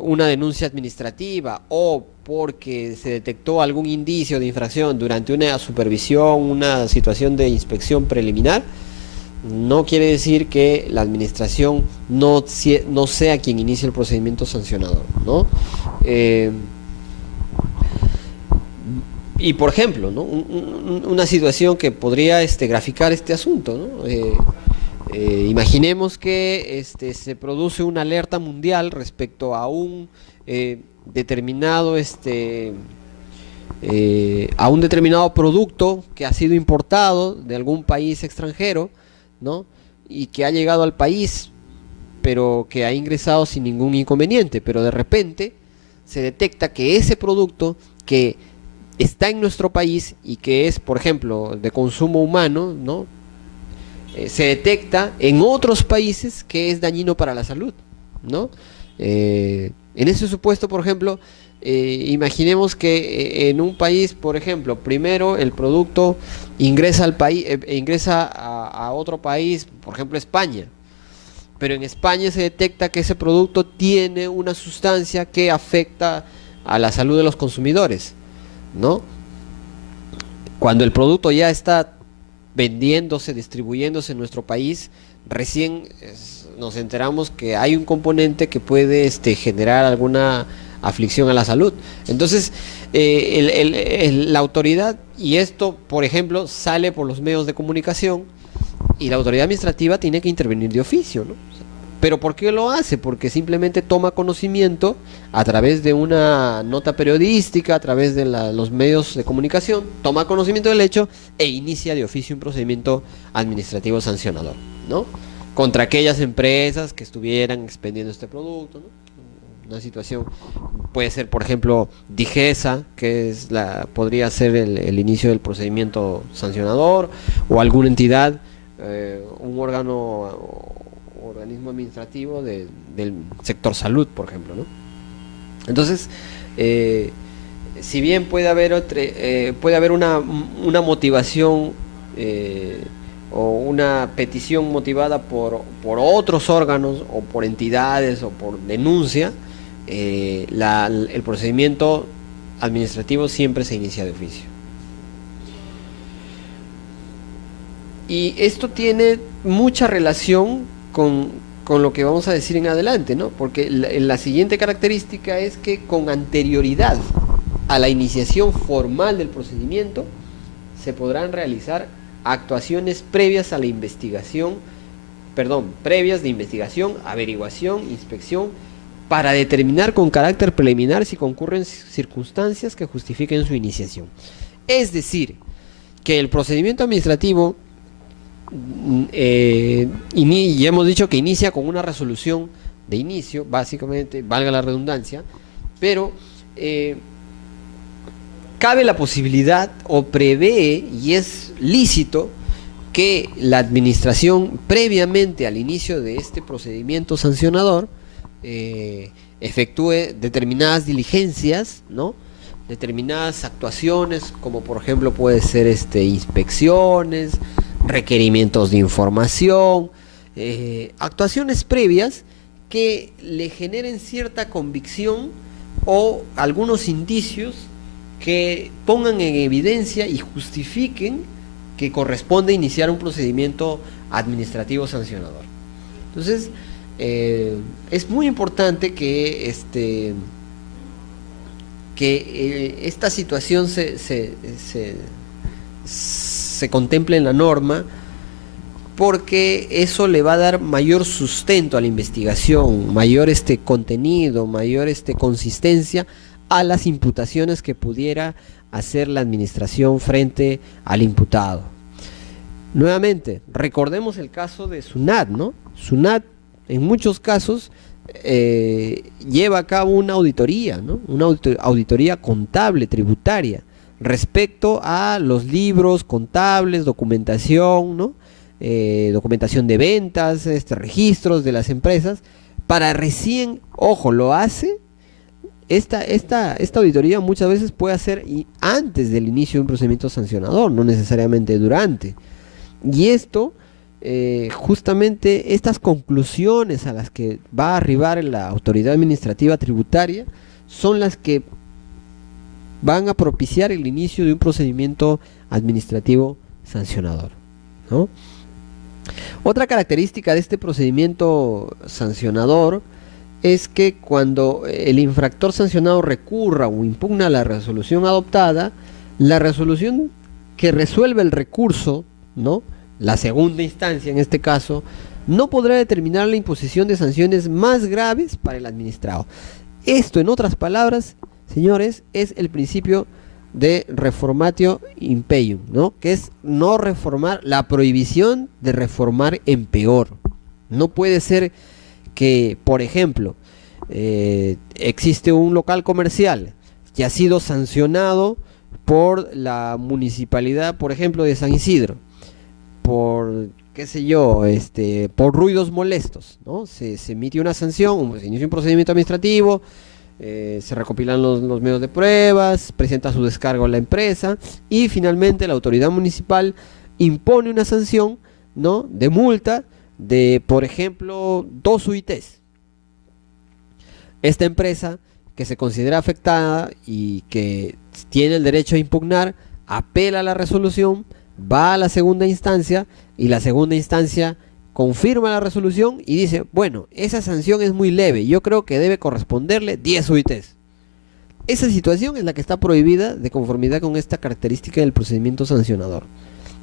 una denuncia administrativa o porque se detectó algún indicio de infracción durante una supervisión, una situación de inspección preliminar, no quiere decir que la administración no sea quien inicie el procedimiento sancionador, ¿no? Y por ejemplo, ¿no? Una situación que podría graficar este asunto, ¿no? Imaginemos que se produce una alerta mundial respecto a un determinado a un determinado producto que ha sido importado de algún país extranjero, ¿no? Y que ha llegado al país, pero que ha ingresado sin ningún inconveniente, pero de repente se detecta que ese producto que está en nuestro país y que es, por ejemplo, de consumo humano, ¿no? Se detecta en otros países que es dañino para la salud, ¿no? En ese supuesto, por ejemplo, imaginemos que en un país, por ejemplo, primero el producto ingresa al país, ingresa a otro país, por ejemplo España, pero en España se detecta que ese producto tiene una sustancia que afecta a la salud de los consumidores, ¿no? Cuando el producto ya está vendiéndose, distribuyéndose en nuestro país, recién nos enteramos que hay un componente que puede generar alguna aflicción a la salud. Entonces, la autoridad, y esto, por ejemplo, sale por los medios de comunicación, y la autoridad administrativa tiene que intervenir de oficio, ¿no? ¿Pero por qué lo hace? Porque simplemente toma conocimiento a través de una nota periodística, a través de los medios de comunicación, toma conocimiento del hecho e inicia de oficio un procedimiento administrativo sancionador, ¿no? Contra aquellas empresas que estuvieran expendiendo este producto, ¿no? Una situación puede ser, por ejemplo, Digesa, que podría ser el inicio del procedimiento sancionador, o alguna entidad, un organismo administrativo del sector salud, por ejemplo, ¿no? Entonces, si bien puede haber una motivación o una petición motivada por otros órganos o por entidades o por denuncia, el procedimiento administrativo siempre se inicia de oficio. Y esto tiene mucha relación con lo que vamos a decir en adelante, ¿no? Porque la siguiente característica es que con anterioridad a la iniciación formal del procedimiento se podrán realizar actuaciones previas a la investigación, previas de investigación, averiguación, inspección, para determinar con carácter preliminar si concurren circunstancias que justifiquen su iniciación. Es decir, que el procedimiento administrativo, y hemos dicho que inicia con una resolución de inicio, básicamente, valga la redundancia, pero cabe la posibilidad o prevé, y es lícito, que la administración previamente al inicio de este procedimiento sancionador efectúe determinadas diligencias, ¿no? Determinadas actuaciones, como por ejemplo puede ser inspecciones, requerimientos de información, actuaciones previas que le generen cierta convicción o algunos indicios que pongan en evidencia y justifiquen que corresponde iniciar un procedimiento administrativo sancionador. Entonces, es muy importante que esta situación se contemple en la norma, porque eso le va a dar mayor sustento a la investigación, mayor contenido, mayor consistencia a las imputaciones que pudiera hacer la administración frente al imputado. Nuevamente, recordemos el caso de SUNAT, ¿no? SUNAT en muchos casos lleva a cabo una auditoría, ¿no? Una auditoría contable, tributaria, respecto a los libros contables, documentación, ¿no? Documentación de ventas, registros de las empresas, para recién, ojo, lo hace, esta auditoría muchas veces puede hacer antes del inicio de un procedimiento sancionador, no necesariamente durante. Y esto, justamente estas conclusiones a las que va a arribar la autoridad administrativa tributaria son las que van a propiciar el inicio de un procedimiento administrativo sancionador, ¿no? Otra característica de este procedimiento sancionador es que cuando el infractor sancionado recurra o impugna la resolución adoptada, la resolución que resuelve el recurso, ¿no?, la segunda instancia en este caso, no podrá determinar la imposición de sanciones más graves para el administrado. Esto, en otras palabras, señores, es el principio de reformatio impeium, ¿no?, que es no reformar, la prohibición de reformar en peor. No puede ser que, por ejemplo, existe un local comercial que ha sido sancionado por la municipalidad, por ejemplo, de San Isidro, por, qué sé yo, por ruidos molestos, ¿no? Se emite una sanción, se inicia un procedimiento administrativo, se recopilan los medios de pruebas, presenta su descargo a la empresa y finalmente la autoridad municipal impone una sanción, ¿no?, de multa de, por ejemplo, 2 UITs. Esta empresa, que se considera afectada y que tiene el derecho a impugnar, apela a la resolución, va a la segunda instancia y la segunda instancia confirma la resolución y dice, bueno, esa sanción es muy leve, yo creo que debe corresponderle 10 UITs. Esa situación es la que está prohibida de conformidad con esta característica del procedimiento sancionador,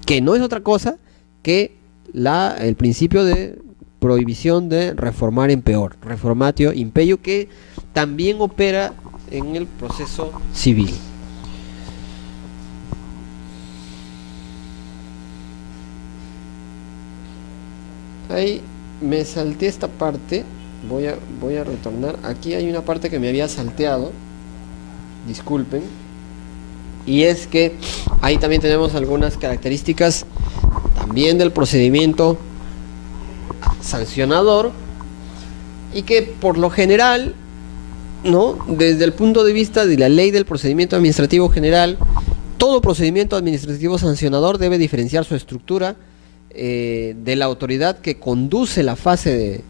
que no es otra cosa que el principio de prohibición de reformar en peor, reformatio impeium, que también opera en el proceso civil. Ahí me salté esta parte, voy a retornar. Aquí hay una parte que me había salteado, disculpen, y es que ahí también tenemos algunas características también del procedimiento sancionador, y que por lo general, ¿no?, desde el punto de vista de la ley del procedimiento administrativo general, todo procedimiento administrativo sancionador debe diferenciar su estructura de la autoridad que conduce la fase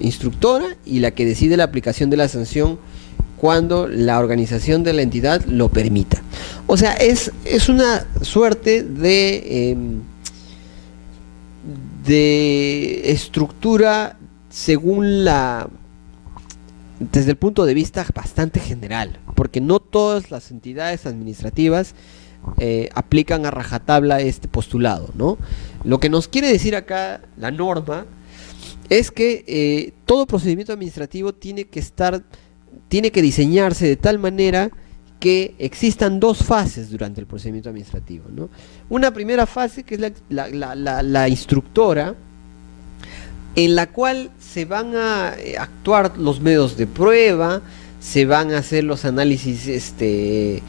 instructora y la que decide la aplicación de la sanción cuando la organización de la entidad lo permita. O sea, es una suerte de estructura desde el punto de vista bastante general, porque no todas las entidades administrativas aplican a rajatabla este postulado, ¿no? Lo que nos quiere decir acá la norma es que todo procedimiento administrativo tiene que diseñarse de tal manera que existan 2 fases durante el procedimiento administrativo, ¿no? Una primera fase, que es la instructora, en la cual se van a actuar los medios de prueba, se van a hacer los análisis de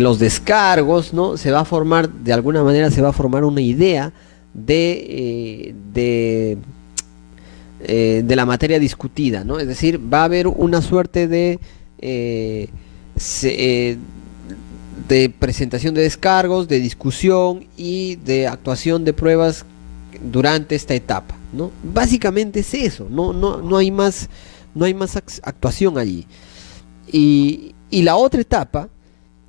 los descargos, ¿no? Se va a formar, de alguna manera se va a formar una idea de la materia discutida, ¿no? Es decir, va a haber una suerte de presentación de descargos, de discusión y de actuación de pruebas durante esta etapa, ¿no? Básicamente es eso, no hay más actuación allí. Y la otra etapa,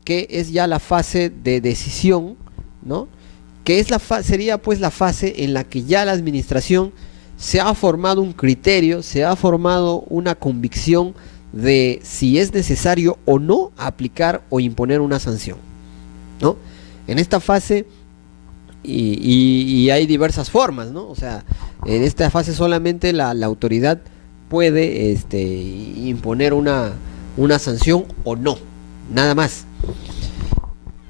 que es ya la fase de decisión, ¿no?, que es sería pues la fase en la que ya la administración se ha formado un criterio, se ha formado una convicción de si es necesario o no aplicar o imponer una sanción, ¿no? En esta fase y hay diversas formas, ¿no? O sea, en esta fase solamente la autoridad puede imponer una sanción o no, nada más.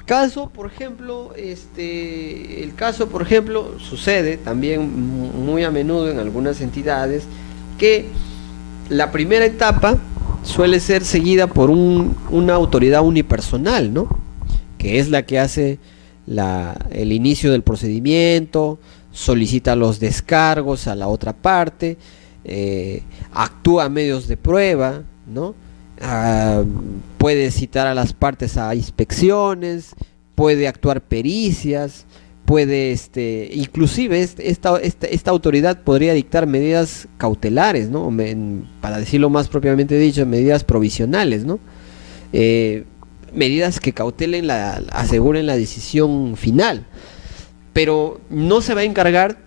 Caso, por ejemplo, el caso, por ejemplo, sucede también muy a menudo en algunas entidades que la primera etapa suele ser seguida por una autoridad unipersonal, ¿no? Que es la que hace el inicio del procedimiento, solicita los descargos a la otra parte, actúa a medios de prueba, ¿no? Ah, puede citar a las partes a inspecciones, puede actuar pericias, puede, inclusive esta autoridad podría dictar medidas cautelares, ¿no? Para decirlo más propiamente dicho, medidas provisionales, ¿no? Eh, medidas que cautelen aseguren la decisión final, pero no se va a encargar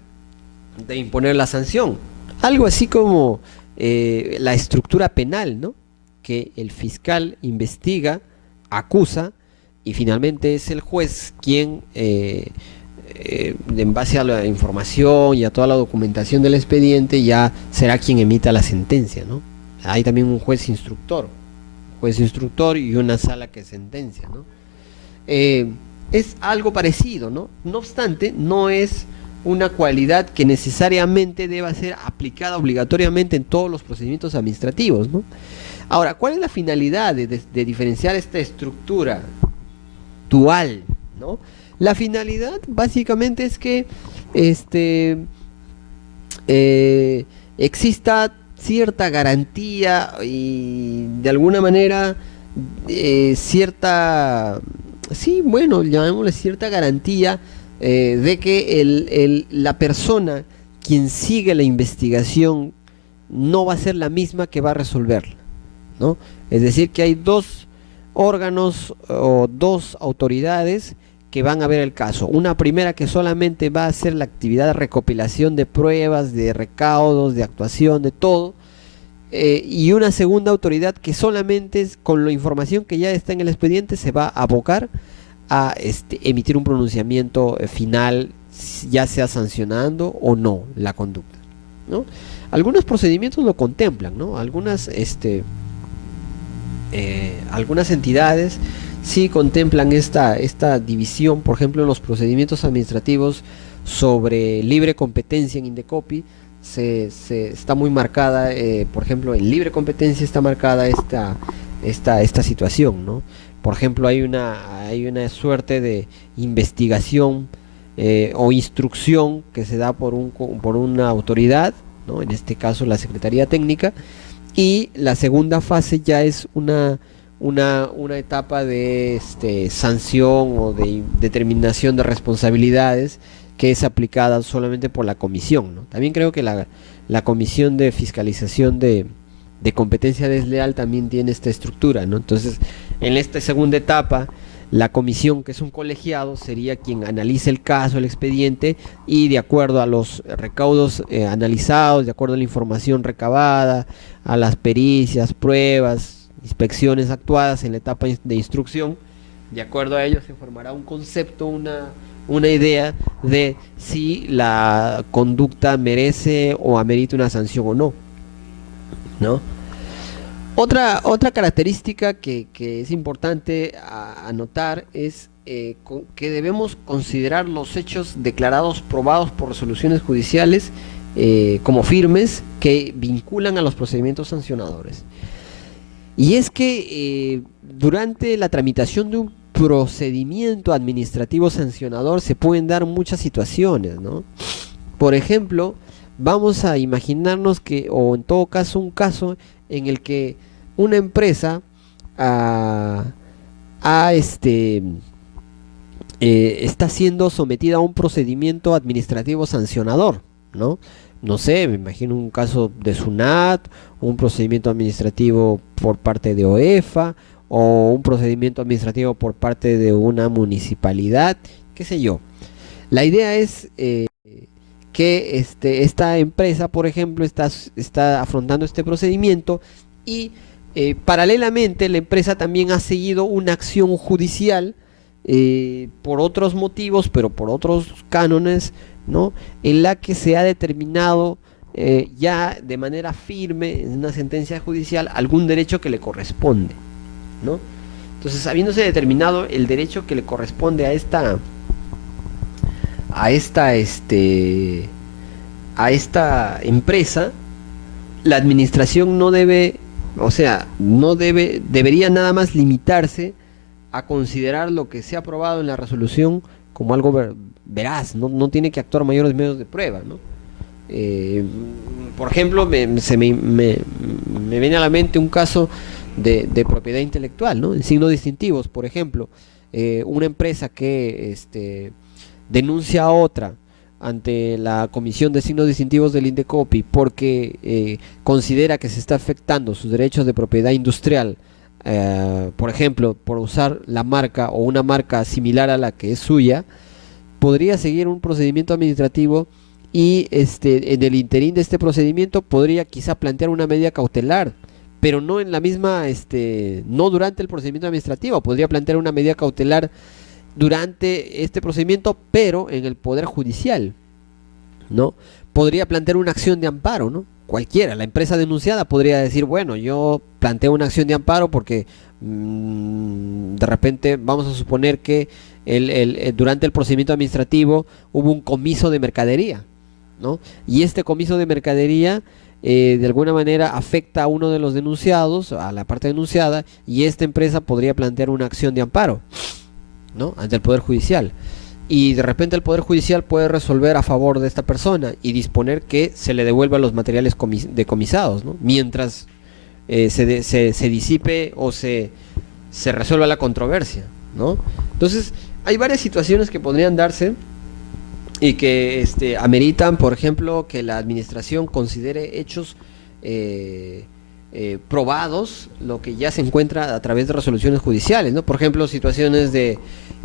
de imponer la sanción. Algo así como la estructura penal, ¿no? Que el fiscal investiga, acusa y finalmente es el juez quien, en base a la información y a toda la documentación del expediente, ya será quien emita la sentencia, ¿no? Hay también un juez instructor y una sala que sentencia, ¿no? Es algo parecido, ¿no? No obstante, no es una cualidad que necesariamente deba ser aplicada obligatoriamente en todos los procedimientos administrativos, ¿no? Ahora, ¿cuál es la finalidad de diferenciar esta estructura dual, ¿no? La finalidad básicamente es que exista cierta garantía y de alguna manera cierta, sí, bueno, llamémosle cierta garantía de que la persona quien sigue la investigación no va a ser la misma que va a resolverla, ¿no? Es decir, que hay dos órganos o dos autoridades que van a ver el caso. Una primera que solamente va a hacer la actividad de recopilación de pruebas, de recaudos, de actuación, de todo. Y una segunda autoridad que solamente con la información que ya está en el expediente se va a abocar a emitir un pronunciamiento final, ya sea sancionando o no la conducta, ¿no? Algunos procedimientos lo contemplan, ¿no? Algunas entidades sí contemplan esta división. Por ejemplo, en los procedimientos administrativos sobre libre competencia en Indecopi se está muy marcada, por ejemplo, en libre competencia está marcada esta situación, ¿no? Por ejemplo, hay una suerte de investigación o instrucción que se da por una autoridad, ¿no? En este caso la Secretaría Técnica, y la segunda fase ya es una etapa de sanción o de determinación de responsabilidades que es aplicada solamente por la comisión, ¿no? También creo que la comisión de fiscalización de competencia desleal también tiene esta estructura, ¿no? Entonces, en esta segunda etapa, la comisión, que es un colegiado, sería quien analice el caso, el expediente, y de acuerdo a los recaudos analizados, de acuerdo a la información recabada, a las pericias, pruebas, inspecciones actuadas en la etapa de instrucción, de acuerdo a ello se formará un concepto, una idea de si la conducta merece o amerita una sanción o no, ¿no? Otra característica que es importante anotar es que debemos considerar los hechos declarados probados por resoluciones judiciales como firmes que vinculan a los procedimientos sancionadores. Y es que durante la tramitación de un procedimiento administrativo sancionador se pueden dar muchas situaciones, ¿no? Por ejemplo, vamos a imaginarnos o en todo caso, un caso en el que una empresa está siendo sometida a un procedimiento administrativo sancionador, ¿no? No sé, me imagino un caso de SUNAT, un procedimiento administrativo por parte de OEFA, o un procedimiento administrativo por parte de una municipalidad, qué sé yo. La idea es que esta empresa, por ejemplo, está afrontando este procedimiento y paralelamente la empresa también ha seguido una acción judicial por otros motivos, pero por otros cánones, ¿no? En la que se ha determinado ya de manera firme en una sentencia judicial algún derecho que le corresponde, ¿no? Entonces, habiéndose determinado el derecho que le corresponde a esta empresa, la administración no debe, o sea, debería nada más limitarse a considerar lo que se ha aprobado en la resolución como algo veraz, no tiene que actuar mayores medios de prueba, ¿no? Eh, por ejemplo, me viene a la mente un caso de propiedad intelectual, ¿no? En signos distintivos, por ejemplo, una empresa que denuncia a otra ante la Comisión de Signos Distintivos del INDECOPI porque considera que se está afectando sus derechos de propiedad industrial, por ejemplo, por usar la marca o una marca similar a la que es suya, podría seguir un procedimiento administrativo y en el interín de este procedimiento podría quizá plantear una medida cautelar, pero no en la misma, no durante el procedimiento administrativo, podría plantear una medida cautelar durante este procedimiento, pero en el Poder Judicial, ¿no? Podría plantear una acción de amparo, ¿no? Cualquiera, la empresa denunciada podría decir, bueno, yo planteo una acción de amparo porque de repente vamos a suponer que durante el procedimiento administrativo hubo un comiso de mercadería, ¿no? Y este comiso de mercadería de alguna manera afecta a uno de los denunciados, a la parte denunciada, y esta empresa podría plantear una acción de amparo, ¿no? Ante el Poder Judicial. Y de repente el Poder Judicial puede resolver a favor de esta persona y disponer que se le devuelvan los materiales decomisados, ¿no? Mientras se disipe o se resuelva la controversia, ¿no? Entonces, hay varias situaciones que podrían darse y que ameritan, por ejemplo, que la administración considere hechos probados lo que ya se encuentra a través de resoluciones judiciales, ¿no? Por ejemplo, situaciones de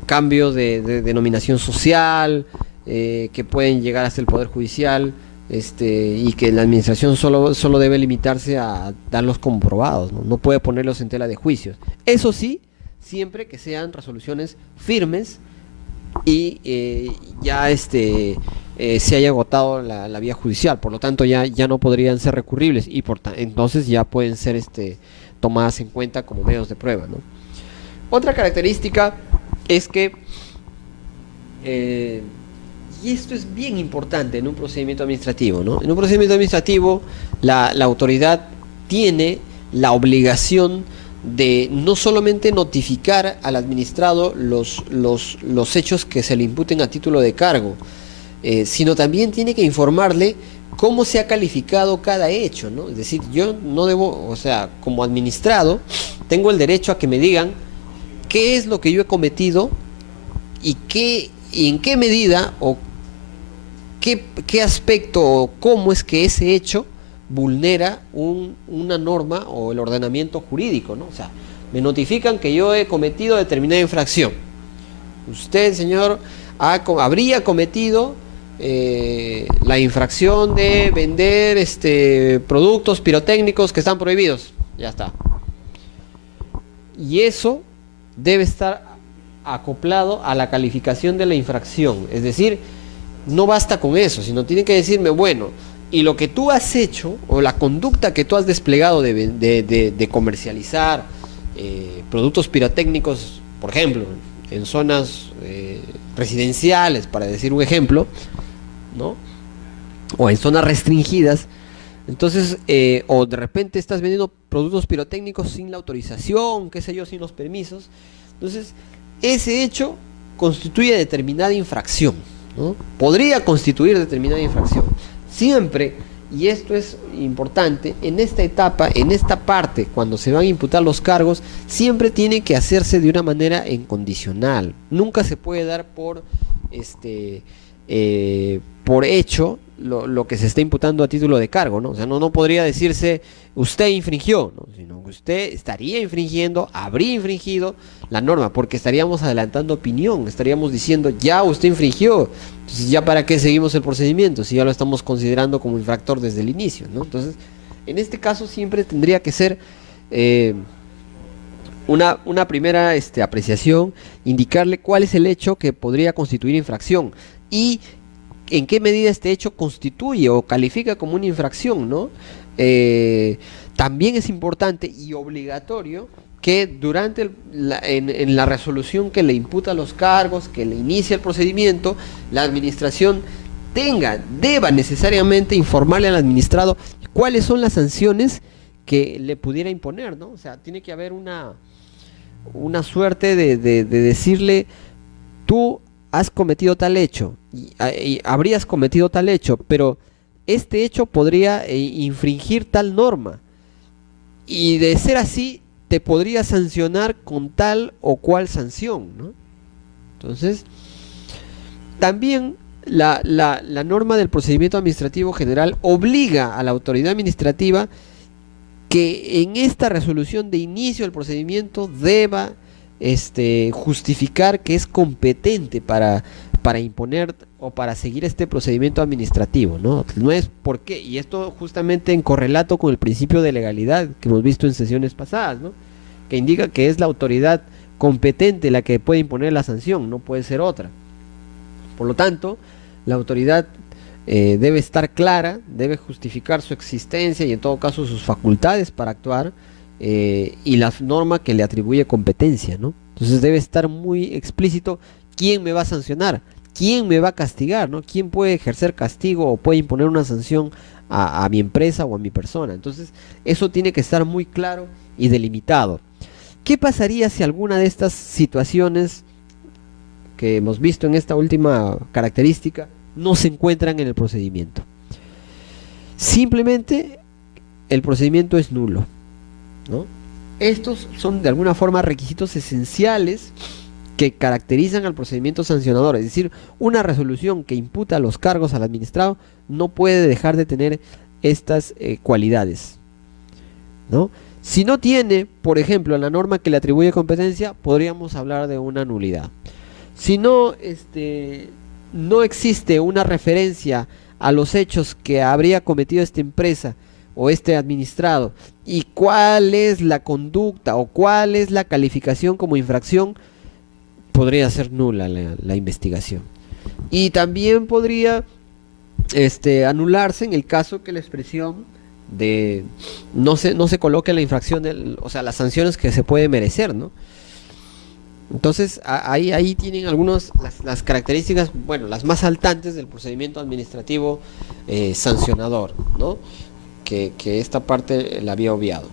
cambio de denominación social que pueden llegar hasta el Poder Judicial, y que la administración solo debe limitarse a darlos como probados, ¿no? No puede ponerlos en tela de juicios. Eso sí, siempre que sean resoluciones firmes y ya se haya agotado la vía judicial, por lo tanto ya no podrían ser recurribles y entonces ya pueden ser tomadas en cuenta como medios de prueba, ¿no? Otra característica es que y esto es bien importante en un procedimiento administrativo, ¿no? En un procedimiento administrativo la autoridad tiene la obligación de no solamente notificar al administrado los hechos que se le imputen a título de cargo, sino también tiene que informarle cómo se ha calificado cada hecho, ¿no? Es decir, yo no debo, o sea, como administrado, tengo el derecho a que me digan qué es lo que yo he cometido y en qué medida o qué aspecto o cómo es que ese hecho vulnera una norma o el ordenamiento jurídico, ¿no? O sea, me notifican que yo he cometido determinada infracción. Usted, señor, habría cometido la infracción de vender productos pirotécnicos que están prohibidos. Ya está. Y eso debe estar acoplado a la calificación de la infracción. Es decir, no basta con eso, sino tiene que decirme, bueno, y lo que tú has hecho, o la conducta que tú has desplegado de comercializar productos pirotécnicos, por ejemplo, en zonas residenciales, para decir un ejemplo, ¿no? O en zonas restringidas, entonces, o de repente estás vendiendo productos pirotécnicos sin la autorización, qué sé yo, sin los permisos, entonces, ese hecho constituye determinada infracción, ¿no? Podría constituir determinada infracción. Siempre, y esto es importante, en esta etapa, en esta parte, cuando se van a imputar los cargos, siempre tiene que hacerse de una manera incondicional. Nunca se puede dar por hecho lo que se está imputando a título de cargo, ¿no? O sea, no podría decirse usted infringió, ¿no? Sino que usted estaría infringiendo, habría infringido la norma, porque estaríamos adelantando opinión, estaríamos diciendo ya usted infringió, entonces ya para qué seguimos el procedimiento si ya lo estamos considerando como infractor desde el inicio, ¿no? Entonces, en este caso siempre tendría que ser una primera apreciación, indicarle cuál es el hecho que podría constituir infracción y en qué medida este hecho constituye o califica como una infracción, ¿no? También es importante y obligatorio que durante en la resolución que le imputa los cargos, que le inicia el procedimiento, la administración deba necesariamente informarle al administrado cuáles son las sanciones que le pudiera imponer, ¿no? O sea, tiene que haber una suerte de decirle, tú has cometido tal hecho y habrías cometido tal hecho, pero este hecho podría infringir tal norma y de ser así te podría sancionar con tal o cual sanción, ¿no? Entonces, también la norma del procedimiento administrativo general obliga a la autoridad administrativa que en esta resolución de inicio del procedimiento deba justificar que es competente para imponer o para seguir este procedimiento administrativo, ¿no? No es por qué, y esto justamente en correlato con el principio de legalidad que hemos visto en sesiones pasadas, ¿no? Que indica que es la autoridad competente la que puede imponer la sanción, no puede ser otra. Por lo tanto, la autoridad debe estar clara, debe justificar su existencia y en todo caso sus facultades para actuar y la norma que le atribuye competencia, ¿no? Entonces debe estar muy explícito quién me va a sancionar, quién me va a castigar, ¿no? Quién puede ejercer castigo o puede imponer una sanción a mi empresa o a mi persona. Entonces eso tiene que estar muy claro y delimitado. ¿Qué pasaría si alguna de estas situaciones que hemos visto en esta última característica no se encuentran en el procedimiento? Simplemente el procedimiento es nulo, ¿no? Estos son de alguna forma requisitos esenciales que caracterizan al procedimiento sancionador, es decir, una resolución que imputa los cargos al administrado no puede dejar de tener estas cualidades, ¿no? Si no tiene, por ejemplo, la norma que le atribuye competencia, podríamos hablar de una nulidad. Si no, no existe una referencia a los hechos que habría cometido esta empresa o este administrado y cuál es la conducta o cuál es la calificación como infracción, podría ser nula la investigación. Y también podría anularse en el caso que la expresión de no se coloque la infracción, o sea, las sanciones que se puede merecer, ¿no? Entonces ahí tienen algunas las características, bueno, las más saltantes del procedimiento administrativo sancionador, ¿no? Que esta parte la había obviado.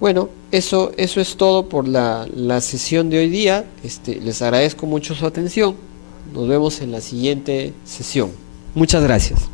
Bueno, eso es todo por la sesión de hoy día. Les agradezco mucho su atención. Nos vemos en la siguiente sesión. Muchas gracias.